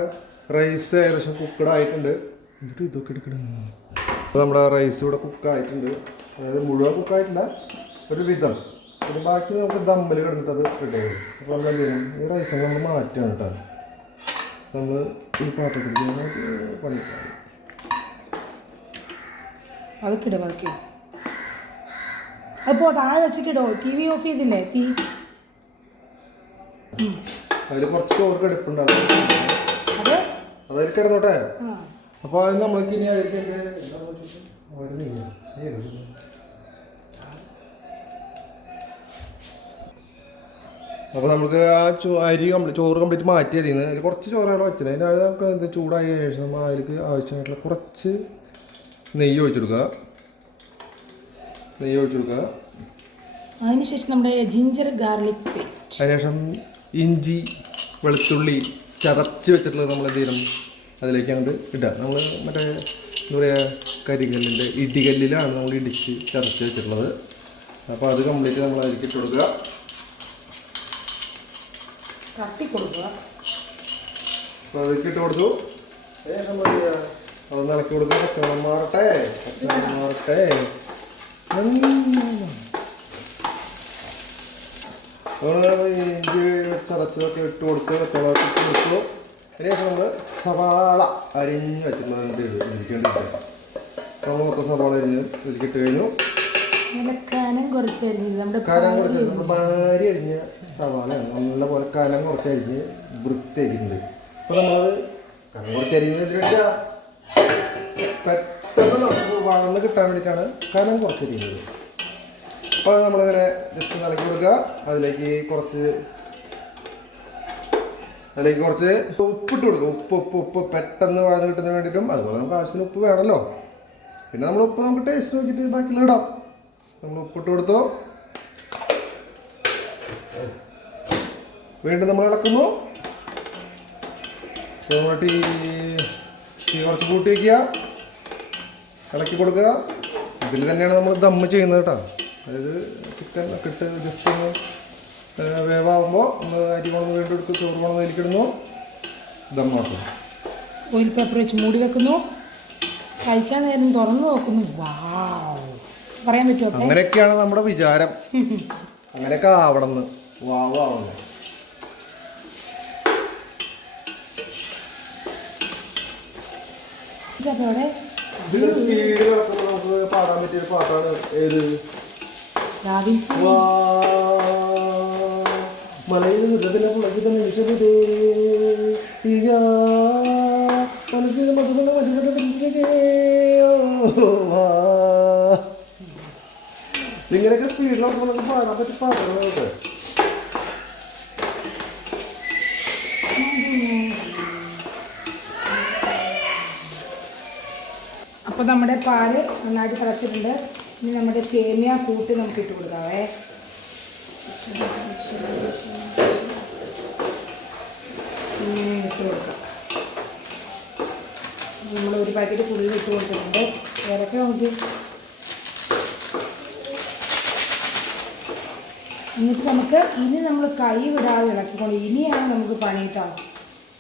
റൈസ് ഏകദേശം കുക്കഡ് ആയിട്ടുണ്ട്. എന്നിട്ട് ഇതൊക്കെ എടുക്കണം. അപ്പോൾ നമ്മുടെ റൈസ് ഇവിടെ കുക്കായിട്ടുണ്ട്. അതായത് മുഴുവൻ കുക്കായിട്ടില്ല, ഒരു വിധം. പിന്നെ ബാക്കി നമുക്ക് ദമ്മിൽ കിടന്നിട്ട് അത് റെഡി ആകും. അപ്പോൾ നമ്മൾ എന്ത് ചെയ്യണം? ഈ റൈസ് നമ്മൾ മാറ്റുകയാണ് കേട്ടോ. നമ്മൾ ഈ പാത്രത്തിൽ പണിക്കാം. അതൊക്കെ ബാക്കി അപ്പോൾ താഴെ വെച്ചിട്ടിടോ. TV ഓഫ് ചെയ്തില്ലേ? അതിൽ കുറച്ച് ചോറ് എടുപ്പുണ്ട്. അത് അതിൽ കിടന്നോട്ടെ. അപ്പോൾ അത് നമ്മൾക്ക് ഇനി അതിലേക്ക് അപ്പോൾ നമുക്ക് ആ അരി ചോറ് കംപ്ലീറ്റ് മാറ്റിയത് അതിൽ കുറച്ച് ചോറാണ് വെച്ചത്. അതിൻ്റെ അത് നമുക്ക് എന്ത് ചൂടായ ശേഷം നമ്മൾ അതിലേക്ക് ആവശ്യമായിട്ടുള്ള കുറച്ച് നെയ്യ് ഒഴിച്ചെടുക്കുക. അതിനുശേഷം നമ്മുടെ ജിഞ്ചർ ഗാർലിക് പേസ്റ്റ്, അതിനുശേഷം ഇഞ്ചി വെളുത്തുള്ളി ചതച്ച് വെച്ചിട്ടുള്ളത് നമ്മൾ എന്ത് ചെയ്യണം അതിലേക്ക് അങ്ങോട്ട് ഇടുക. നമ്മൾ മറ്റേ എന്താ പറയുക കരികല്ലിൻ്റെ ഇടികല്ലിലാണ് നമ്മൾ ഇടിച്ച് ചതച്ച് വെച്ചിട്ടുള്ളത്. അപ്പോൾ അത് കംപ്ലീറ്റ് നമ്മൾ അതിലേക്ക് ഇട്ട് കൊടുക്കുക. അപ്പോൾ അതിലേക്ക് ഇട്ട് കൊടുത്തു. ശേഷം എന്താ ചെയ്യുക അതൊന്ന് ഇളക്കി കൊടുക്കുക. പച്ചവെള്ളം മാറട്ടെ. ഇഞ്ചി ചതച്ചതൊക്കെ ഇട്ട് കൊടുത്ത് പച്ചവെള്ളം ഇട്ട് കൊടുത്തു. അതിനുശേഷം നമ്മൾ സവാള അരിഞ്ഞ് വെച്ചിട്ടുള്ളത് ഇരിക്കേണ്ടിട്ട് നമ്മൾ മൊത്തം സവാള അരിഞ്ഞ് ഇതിലിട്ട് കഴിഞ്ഞു. കനം കുറച്ച് ഭാര്യ അരിഞ്ഞ സവാളയാണ്. നല്ല പോലെ കനം കുറച്ച് അരിഞ്ഞ് വൃത്തിയാക്കിയിട്ടുണ്ട്. അപ്പോൾ നമ്മളത് കനം കുറച്ച് അരിഞ്ഞെന്ന് വെച്ചാൽ പെട്ടെന്ന് നമുക്ക് വളർന്ന് കിട്ടാൻ വേണ്ടിയിട്ടാണ് കനം കുറച്ച് അരിയുന്നത്. അപ്പോൾ അത് നമ്മളിങ്ങനെ ജസ്റ്റ് നിലക്കി കൊടുക്കുക. അതിലേക്ക് കുറച്ച് ഉപ്പിട്ട് കൊടുക്കുക. ഉപ്പ് പെട്ടെന്ന് വഴന്ന് കിട്ടുന്നതിന് വേണ്ടിയിട്ടും അതുപോലെ നമുക്ക് ആവശ്യത്തിന് ഉപ്പ് വേണമല്ലോ. പിന്നെ നമ്മൾ ഉപ്പ് നമുക്ക് ടേസ്റ്റ് നോക്കിയിട്ട് ബാക്കിയുള്ള ഇടാം. നമ്മൾ ഉപ്പിട്ട് കൊടുത്തു. വീണ്ടും നമ്മൾ ഇളക്കുന്നു. നമ്മൾ തീ കുറച്ച് കൂട്ടി വയ്ക്കുക, ഇളക്കി കൊടുക്കുക. ഇതിൽ തന്നെയാണ് നമ്മൾ ദമ്മ് ചെയ്യുന്നത് കേട്ടോ. അതായത് ചിക്കൻ ഒക്കെ ഇട്ട് ജസ്റ്റ് ഒന്ന് വേവാകുമ്പോൾ നമ്മൾ അരി കുളന്ന് വീണ്ടും എടുത്ത് ചോറ് കുളന്ന് അതിലേക്കിടുന്നു. ദമ്മാക്കും. ഓയിൽ പേപ്പർ വെച്ച് മൂടി വെക്കുന്നു. കഴിക്കാൻ നേരം തുറന്നു നോക്കുന്നു. വാവ് പറയാൻ പറ്റുമോ? അങ്ങനെയൊക്കെയാണ് നമ്മുടെ വിചാരം. അങ്ങനെയൊക്കെ ആവണമെന്ന്. വാവണം. ഇതിൽ സ്പീഡ് കിടക്കുമ്പോൾ നമുക്ക് പാടാൻ പറ്റിയ പാട്ടാണ് ഏത്? മലയിൽ മൃഗത്തിലെ പുളകിത നിമിഷത്തെ ഇങ്ങനെയൊക്കെ സ്പീഡിലാക്കുമ്പോൾ നമുക്ക് പാടാൻ പറ്റിയ പാട്ടാണ്. അപ്പോൾ നമ്മുടെ പാല് നന്നായിട്ട് തിളച്ചിട്ടുണ്ട്. ഇനി നമ്മുടെ സേമിയ കൂട്ടി നമുക്ക് ഇട്ട് കൊടുക്കാവേ. ഇങ്ങനെ ഇട്ട് കൊടുക്കാം. നമ്മൾ ഒരു പാക്കറ്റ് പുളിയിൽ ഇട്ട് കൊടുത്തിട്ടുണ്ട്. ഇറക്കി നോക്കി. എന്നിട്ട് ഇനി നമ്മൾ കൈ വിടാതെ ഇളക്കിക്കൊണ്ട് ഇനിയാണ് നമുക്ക് പണി കിട്ടാം.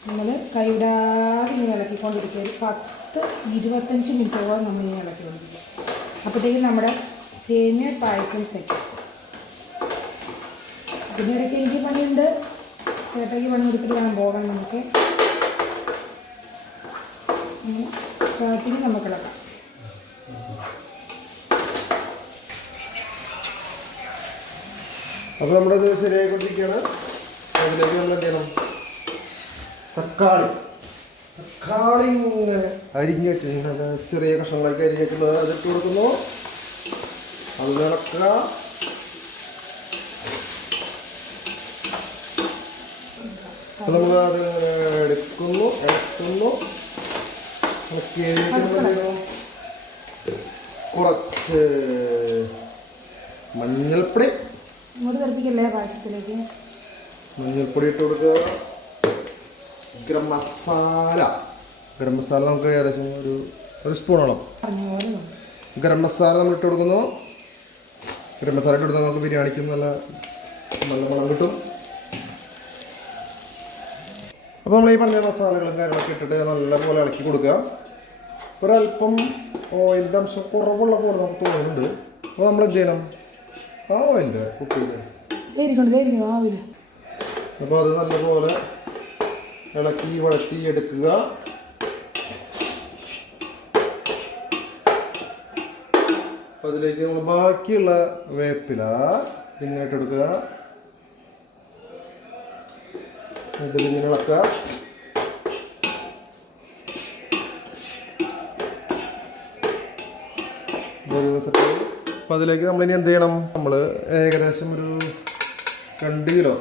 നമ്മൾ കൈ വിടാതെ ഇങ്ങനെ ഇളക്കിക്കൊണ്ടിരിക്കുക. ഒരു 10-25 മിനിറ്റോളം നമ്മൾ ഇങ്ങനെ ഇളക്കിക്കൊണ്ടിരിക്കുക. അപ്പോഴത്തേക്കും നമ്മുടെ സേമിയ പായസം സെറ്റ്. ഇതിനിടയ്ക്ക് എനിക്ക് പണിയുണ്ട്. ചേട്ടയ്ക്ക് പണി കൊടുത്തിട്ട് വേണം പോകാൻ. നമുക്ക് സ്റ്റാർട്ടിങ് നമുക്ക് ഇളക്കാം. അപ്പോൾ നമ്മുടെ ഇത് ശരിയായിക്കൊണ്ടിരിക്കുകയാണ്. അതിലേക്ക് നമ്മൾ എന്ത് ചെയ്യണം? തക്കാളി ഇങ്ങനെ അരിഞ്ഞ് വെച്ചിട്ടുണ്ട്. ചെറിയ കഷ്ണങ്ങളൊക്കെ അരിഞ്ഞ് വെക്കുന്നത് അതിട്ട് കൊടുക്കുന്നു. അത് ഇളക്കുക. അപ്പോൾ നമ്മൾ അത് എടുക്കുന്നു. കുറച്ച് മഞ്ഞൾപ്പൊടി പായസത്തിലേക്ക് മഞ്ഞൾപ്പൊടി ഇട്ട് കൊടുക്കുക. ഗരം മസാല നമുക്ക് ഏകദേശം ഒരു സ്പൂണോളം ഗരം മസാല നമ്മൾ ഇട്ട് കൊടുക്കുന്നു. ഗരം മസാല ഇട്ട് കൊടുത്താൽ നമുക്ക് ബിരിയാണിക്കും നല്ല മണം കിട്ടും. അപ്പോൾ നമ്മൾ ഈ പറഞ്ഞ മസാലകളും കാര്യങ്ങളൊക്കെ ഇട്ടിട്ട് നല്ലപോലെ ഇളക്കി കൊടുക്കുക. ഒരല്പം ഓയിലിൻ്റെ അംശം കുറവുള്ള പോലെ നമുക്ക് തോന്നുന്നുണ്ട്. അപ്പോൾ നമ്മൾ എന്ത് ചെയ്യണം? ആ ഓയിലിൻ്റെ കുട്ടിയുടെ അപ്പോൾ അത് നല്ലപോലെ ഇളക്കി വഴറ്റി എടുക്കുക. അപ്പോൾ അതിലേക്ക് നമ്മൾ ബാക്കിയുള്ള വേപ്പില ഇങ്ങോട്ട് എടുക്കുക. ഇതിലിങ്ങനെ ഇളക്കുക. അപ്പോൾ അതിലേക്ക് നമ്മളിനി എന്ത് ചെയ്യണം? നമ്മൾ ഏകദേശം ഒരു 2 കിലോ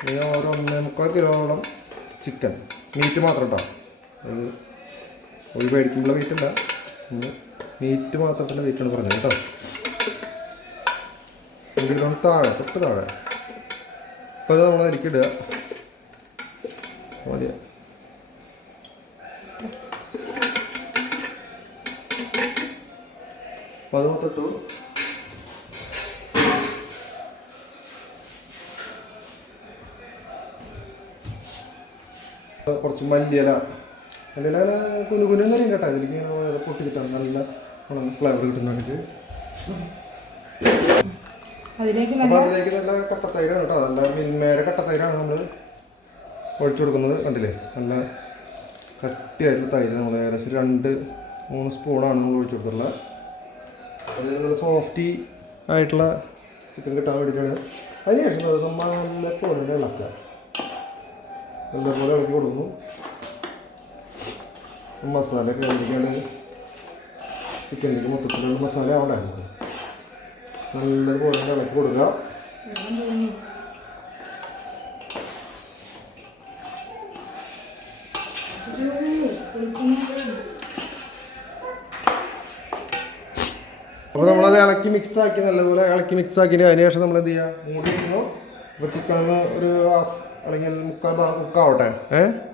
അല്ലെങ്കിൽ ഒരു 1.25 കിലോളം ചിക്കൻ മീറ്റ് മാത്രം കേട്ടോ. അത് ഒരു മേടിക്കുമ്പോൾ വെയിറ്റ് അല്ല, മീറ്റ് മാത്രത്തിൻ്റെ വെയിറ്റാണ് പറഞ്ഞത് കേട്ടോ. 2 കിലോ താഴെ, തൊട്ട് താഴെ. അപ്പോൾ അത് നമ്മൾ അരിക്കിടുക മതിയാ. അപ്പോൾ അത് മൊത്തം ഇട്ടു. കുറച്ച് മല്ലിയില കുനുകുനെന്ന് അറിയാം കേട്ടോ. അതിലേക്ക് പൊട്ടിച്ചിട്ടാണ് നല്ല ഫ്ലേവർ കിട്ടുന്നതായിട്ട്. അപ്പോൾ അതിലേക്ക് നല്ല കട്ടത്തൈരാണ് കേട്ടോ. നല്ല മിൽമേരെ കട്ടത്തൈരാണ് നമ്മൾ ഒഴിച്ചു കൊടുക്കുന്നത്. കണ്ടില്ലേ, നല്ല കട്ടിയായിട്ടുള്ള തൈര് നമ്മൾ ഏകദേശം 2-3 സ്പൂണാണ് നമ്മൾ ഒഴിച്ചു കൊടുത്തിട്ടുള്ളത്. അത് നല്ല സോഫ്റ്റി ആയിട്ടുള്ള ചിക്കൻ കിട്ടാൻ വേണ്ടിയിട്ടാണ്. അതിനുശേഷം അത് നമ്മൾ നല്ല പോലെ ഇളക്കുക, നല്ലപോലെ ഇളക്കി കൊടുക്കുന്നു. മസാലയൊക്കെ കഴിക്കാണ് ചിക്കനിലേക്ക് മൊത്തത്തിലുള്ള മസാല അവിടെ നല്ലതുപോലെ ഇളക്കി കൊടുക്കുക. അപ്പോൾ നമ്മളത് ഇളക്കി മിക്സാക്കി, നല്ലപോലെ ഇളക്കി മിക്സാക്കിയിട്ട് അതിന് ശേഷം നമ്മൾ എന്ത് ചെയ്യുക? മൂടി വയ്ക്കുന്നു. അപ്പോൾ ചിക്കൻ ഒരു ഹാഫ് അല്ലെങ്കിൽ മുക്കാവട്ടെ.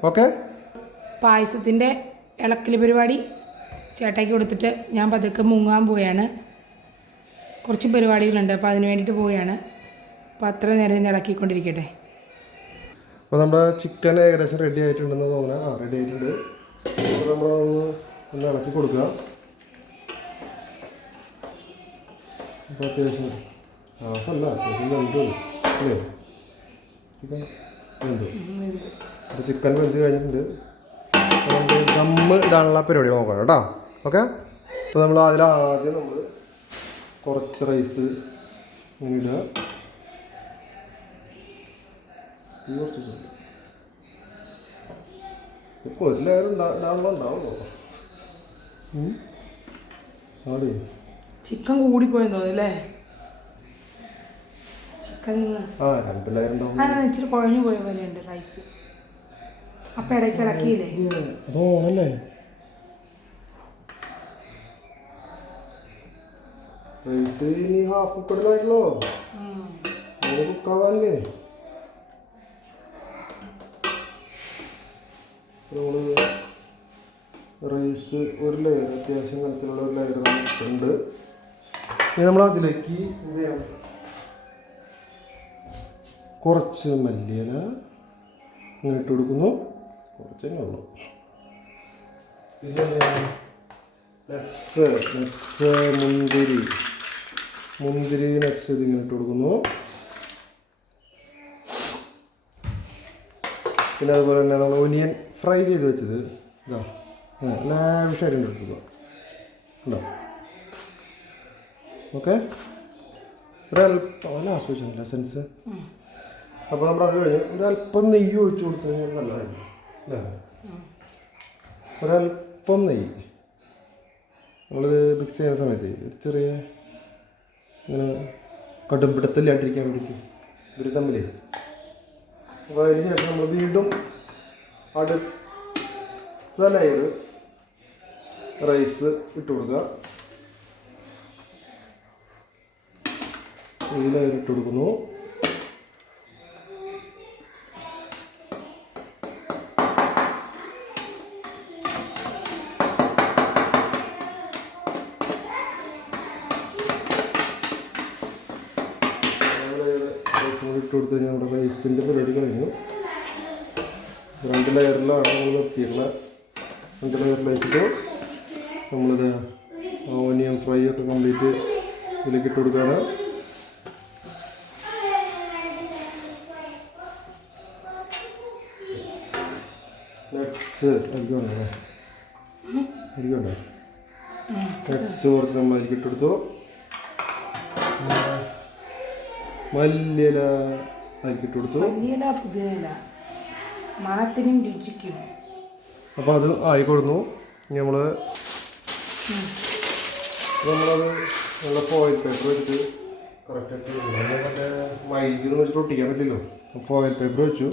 ഓക്കെ. പായസത്തിൻ്റെ ഇളക്കൽ പരിപാടി ചേട്ടായിക്ക് കൊടുത്തിട്ട് ഞാൻ പതുക്കെ മുങ്ങാൻ പോവുകയാണ്. കുറച്ച് പരിപാടികളുണ്ട്, അപ്പോൾ അതിന് വേണ്ടിയിട്ട് പോവുകയാണ്. അപ്പോൾ അത്ര നേരം ഇന്ന് ഇളക്കിക്കൊണ്ടിരിക്കട്ടെ. അപ്പോൾ നമ്മുടെ ചിക്കൻ ഏകദേശം റെഡി ആയിട്ടുണ്ടെന്ന് തോന്നുന്നത്. റെഡി ആയിട്ടുണ്ട്. അപ്പോൾ നമ്മൾ ഒന്ന് ഇളക്കി കൊടുക്കുക. അപ്പോൾ അത്യാവശ്യം അത്യാവശ്യം വെന്തു അല്ലേ? ചിക്കൻ വെന്തു. അപ്പോൾ ചിക്കൻ വെന്ത് കഴിഞ്ഞിട്ടുണ്ട്. നമുക്ക് ദമ്മ് ഇടാനുള്ള പരിപാടി നോക്കാം കേട്ടോ. ഓക്കെ. അപ്പോൾ നമ്മൾ അതിലാദ്യം നമ്മൾ കുറച്ച് റൈസ് ഇങ്ങനെ ഇടുക. ഇപ്പോൾ ഒരു ലെയർ ഇടാനുള്ളതുണ്ടാവുമോ? ആടി ചിക്കൻ കൂടിപ്പോയെന്ന് തോന്നുന്നല്ലേ? ചിക്കൻ 2 ലെയർ ഉണ്ടാവും. ഇച്ചിരി കുഴഞ്ഞു പോയ പോലെയുണ്ട് റൈസ്. അപ്പം ഇടയ്ക്ക് ഇളക്കിയില്ലേ? അതോണല്ലേ റൈസ് ഇനി ഹാഫ് കുക്കറിലായിട്ടുള്ളോ? കുക്കാവാനല്ലേ? നമ്മൾ റൈസ് ഒരു ലെയർ, അത്യാവശ്യം കനത്തിലുള്ള ഒരു ലെയർ ഉണ്ട്. ഇനി നമ്മൾ അതിലേക്ക് എന്ത് ചെയ്യണം? കുറച്ച് മല്ലിയില ഇങ്ങനെ ഇട്ട് കൊടുക്കുന്നു. കുറച്ചേ ഉള്ളൂ. പിന്നെ നട്ട്സ് മുന്തിരി നട്ട്സ് ഇതിങ്ങനെ ഇട്ട് കൊടുക്കുന്നു. പിന്നെ അതുപോലെ തന്നെ നമ്മൾ ഒനിയൻ ഫ്രൈ ചെയ്ത് വെച്ചത് ഇതാ ലാവിഷായിട്ട് എടുക്കുക ഉണ്ടോ? ഓക്കെ. ഒരല്പം ആസ്വദിച്ചില്ല സെൻസ്. അപ്പോൾ നമ്മളത് കഴിഞ്ഞ് ഒരല്പം നെയ്യ് ഒഴിച്ചു കൊടുത്തു കഴിഞ്ഞാൽ നല്ലതായിരിക്കും അല്ലേ? ഒരല്പം നെയ്യ് നമ്മളിത് മിക്സ് ചെയ്യുന്ന സമയത്ത് ഒരു ചെറിയ ഇങ്ങനെ കടുംപിടുത്തമില്ലാണ്ടിരിക്കാൻ വേണ്ടിയിട്ട് ഇവർ തമ്മിൽ. അപ്പോൾ അതിന് ശേഷം നമ്മൾ വീണ്ടും അടുത്ത ലെയർ റൈസ് ഇട്ട് കൊടുക്കുക. ഈ ലെയർ ഇട്ട് കൊടുക്കുന്നു. ഇട്ട് കൊടുത്തു കഴിഞ്ഞാൽ നമ്മുടെ റൈസിൻ്റെ പരിപാടി കഴിഞ്ഞു. 2 ലെയറിലാണ് നമ്മൾ നിർത്തിയിട്ടുള്ളത്. 2 ലെയർ റൈസിട്ട് നമ്മളിത് ഓനിയൻ ഫ്രൈ ഒക്കെ കംപ്ലീറ്റ് ഇതിലേക്ക് ഇട്ട് കൊടുക്കുകയാണ്. നട്ട്സ് അരിക്കുണ്ടല്ലേ? നട്ട്സ് കുറച്ച് നമ്മൾ അതിലേക്ക് ഇട്ട് കൊടുത്തു. മല്ലിയില അതിലേക്ക് ഇട്ട് കൊടുത്തു. മണത്തിനും രുചിക്കും. അപ്പോൾ അത് ആയി കൊടുന്നു. ഇനി നമ്മൾ നമ്മളത് നല്ല ഫോയിൽ പേപ്പർ വെച്ചിട്ട് കറക്റ്റായിട്ട് മറ്റേ മൈദീന്ന് വെച്ചിട്ട് ഒട്ടിക്കാൻ പറ്റില്ലല്ലോ. ഫോയിൽ പേപ്പർ വെച്ചു.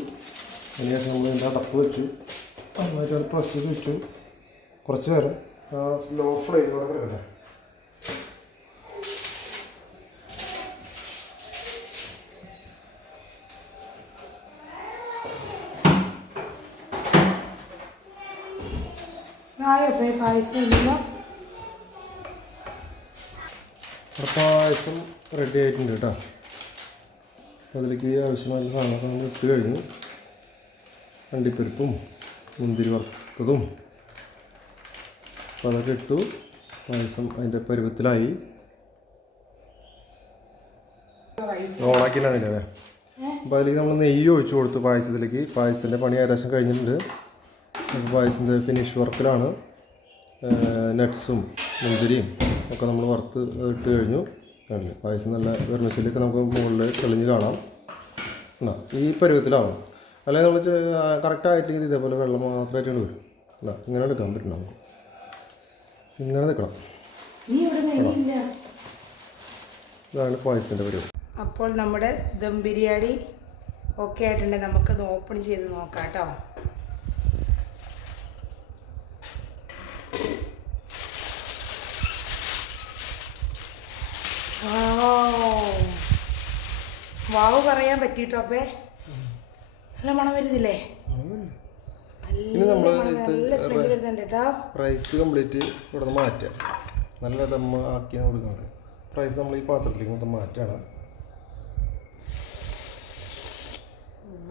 അതിനുശേഷം നമ്മൾ ഇതിൻ്റെ അടപ്പ് വെച്ചു. നന്നായിട്ട് പ്രസ് ചെയ്ത് വെച്ചു. കുറച്ച് നേരം ലോ ഫ്ലെയിമിലൂടെ കിടക്കട്ടെ. പായസം റെഡി ആയിട്ടുണ്ട് കേട്ടോ. അതിലേക്ക് ആവശ്യമായ സാധനങ്ങൾ ഇട്ട് കഴിഞ്ഞു. അണ്ടിപ്പരിപ്പും മുന്തിരി വറുത്തതും അപ്പോൾ അതൊക്കെ ഇട്ടു. പായസം അതിൻ്റെ പരുവത്തിലായി. ഓണാക്കിയില്ല അതിൻ്റെ അപ്പോൾ അതിലേക്ക് നമ്മൾ നെയ്യ് ഒഴിച്ചു കൊടുത്തു പായസത്തിലേക്ക്. പായസത്തിൻ്റെ പണി ഏകദേശം കഴിഞ്ഞിട്ടുണ്ട്. അപ്പോൾ പായസത്തിൻ്റെ ഫിനിഷ് വർക്കിലാണ്. നട്ട്സും മുന്തിരിയും ഒക്കെ നമ്മൾ വറുത്ത് ഇട്ട് കഴിഞ്ഞു. പായസം നല്ല വെർമിസലിയൊക്കെ നമുക്ക് മുകളിൽ തെളിഞ്ഞ് കാണാം. എന്നാ ഈ പരുവത്തിലാവും. അല്ലെങ്കിൽ നമ്മൾ കറക്റ്റായിട്ട് ഇതേപോലെ വെള്ളം മാത്രമായിട്ട് വരും. അല്ല ഇങ്ങനെ എടുക്കാൻ പറ്റും. നമുക്ക് ഇങ്ങനെ നിൽക്കണം. ഇതാണ് പായസത്തിൻ്റെ പരുവം. അപ്പോൾ നമ്മുടെ ദം ബിരിയാണി ഓക്കെ ആയിട്ടുണ്ട്. നമുക്കത് ഓപ്പൺ ചെയ്ത് നോക്കാം കേട്ടോ. വാവ് പറയാൻ പറ്റിട്ടോ. അപ്പേ നല്ല മണം വരുന്നില്ലേ? നല്ല സ്മെല്ല് വരുന്നുണ്ട് കേട്ടോ. റൈസ് കംപ്ലീറ്റ് ഇവിടെ നിന്ന് മാറ്റാം. നല്ല ദമ്മ ആക്കി കൊടുക്കണം. റൈസ് നമ്മൾ ഈ പാത്രത്തിലേക്ക് മൊത്തം മാറ്റാണ്.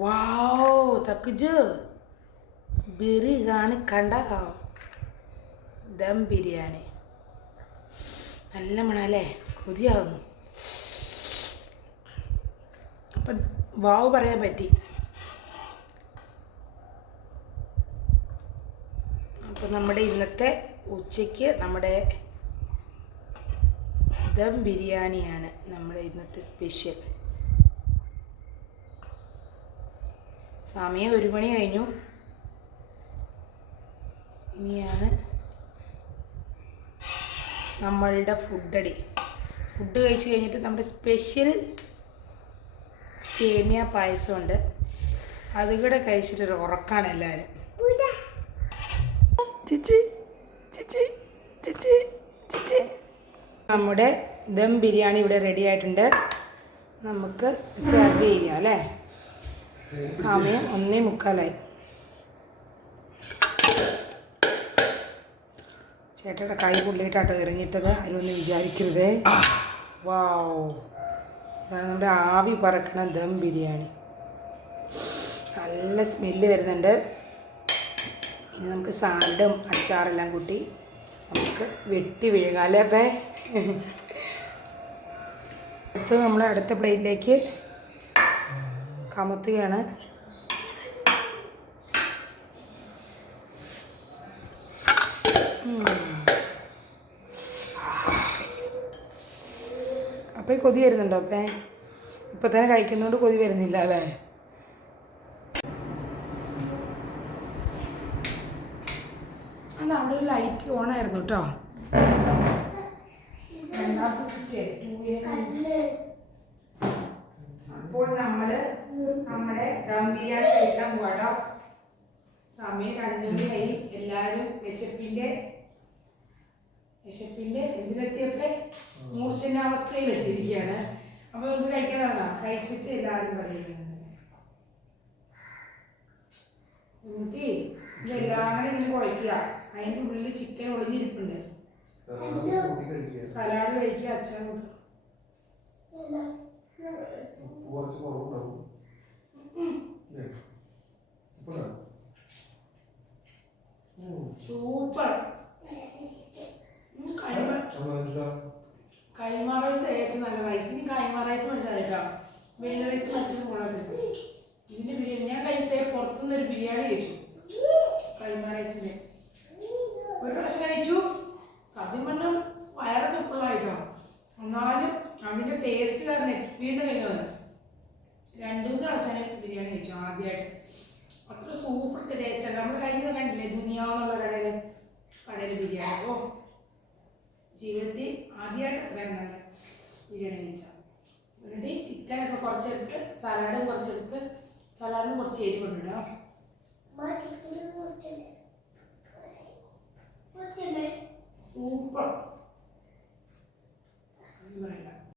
വാവ് തക്കുജ് ബിരി ഇതാണ് കണ്ട ദം ബിരിയാണി. നല്ല മണല്ലേ, കൊതിയാവുന്നു. അപ്പം വാവ് പറയാൻ പറ്റി. അപ്പം നമ്മുടെ ഇന്നത്തെ ഉച്ചയ്ക്ക് നമ്മുടെ ദം ബിരിയാണിയാണ് നമ്മുടെ ഇന്നത്തെ സ്പെഷ്യൽ. സമയം 1 മണി കഴിഞ്ഞു. ഇനിയാണ് നമ്മളുടെ ഫുഡടി. ഫുഡ് കഴിച്ച് കഴിഞ്ഞിട്ട് നമ്മുടെ സ്പെഷ്യൽ സേമിയ പായസമുണ്ട്. അതുകൂടെ കഴിച്ചിട്ടൊരു ഉറക്കാണ് എല്ലാവരും. ചിച്ചി ചിച്ചി ചിച്ചി ചിച്ചി. നമ്മുടെ ദം ബിരിയാണി ഇവിടെ റെഡി ആയിട്ടുണ്ട്. നമുക്ക് സെർവ് ചെയ്യാം അല്ലേ? സമയം 1:45. ചേട്ടയുടെ കൈ പുള്ളിയിട്ടാട്ടോ ഇറങ്ങിയിട്ടത്. ആരും ഒന്നും വിചാരിക്കരുതേ. വാവ്, ഇതാണ് നമ്മുടെ ആവി പറക്കണ ദം ബിരിയാണി. നല്ല സ്മെല്ല് വരുന്നുണ്ട്. ഇനി നമുക്ക് സാലഡും അച്ചാറെല്ലാം കൂട്ടി നമുക്ക് വെട്ടി വീഴാം അല്ലേ? അപ്പം അടുത്ത് നമ്മൾ അടുത്ത പ്ലേറ്റിലേക്ക് കമത്തുകയാണ്. അപ്പം കൊതി വരുന്നുണ്ടോ? അപ്പം ഇപ്പം തന്നെ കഴിക്കുന്നതുകൊണ്ട് കൊതി വരുന്നില്ല അല്ലേ? അല്ല, അവിടെ ഒരു ലൈറ്റ് ഓൺ ആയിരുന്നു കേട്ടോ. രണ്ടാമത്തെ സ്വിച്ച് അപ്പോൾ നമ്മൾ നമ്മുടെ ദം ബിരിയാണി കഴിക്കാൻ പോകാട്ടോ. സമയം 2 മണിയായി. എല്ലാവരും വിശപ്പിൻ്റെ എന്തിനെത്തിയപ്പോൾ മൂർച്ഛനാവസ്ഥയിൽ എത്തിയിരിക്കുകയാണ്. അപ്പോൾ നമുക്ക് കഴിക്കാൻ തുടങ്ങാം. കഴിച്ചിട്ട് എല്ലാവരും പറയുന്നുണ്ട്. എന്നിട്ട് ഇതെല്ലാം കൂടെ ഇങ്ങനെ കുഴയ്ക്കുക. അതിൻ്റെ ഉള്ളിൽ ചിക്കൻ ഒളിഞ്ഞിരിപ്പുണ്ട്. സലാഡ് കഴിക്കുക, അച്ചാർ സൂപ്പർ. കൈമ റൈസ് ഏറ്റവും നല്ല റൈസ്. ഇനി കൈമ റൈസ് മേടിച്ചാൽ കഴിക്കാം. വെള്ള റൈസ് മറ്റൊന്നും കൊള്ളാത്തില്ല. ഇതിൻ്റെ ബിരിയാണി ഞാൻ കഴിച്ചത് പുറത്തുനിന്നൊരു ബിരിയാണി കഴിച്ചു. കൈമ റൈസിന് ഒരു പ്രാവശ്യം കഴിച്ചു. സത്യം പറഞ്ഞാൽ വയറൊക്കെ ഫുള്ളായിട്ടോ. എന്നാലും അതിൻ്റെ ടേസ്റ്റ് കാരണം വീണ്ടും കഴിക്കുന്നത്. 2-3 പ്രാവശ്യം ബിരിയാണി കഴിച്ചു ആദ്യമായിട്ട്. അത്ര സൂപ്പർ ടേസ്റ്റാണ്. നമ്മൾ കഴിഞ്ഞ കണ്ടില്ലേ ദുനിയാവെന്നുള്ള കടയിൽ ബിരിയാണി. ഓ ജീവിതത്തിൽ ആദ്യമായിട്ട് അത്രയും നല്ല ബിരിയാണി കഴിച്ചാൽ. എന്നിട്ട് ചിക്കനൊക്കെ കുറച്ചെടുത്ത് സലാഡും കുറച്ചെടുത്ത് സലാഡിന് കുറച്ച് എരിവുണ്ട് കേട്ടോ. ചിക്കനും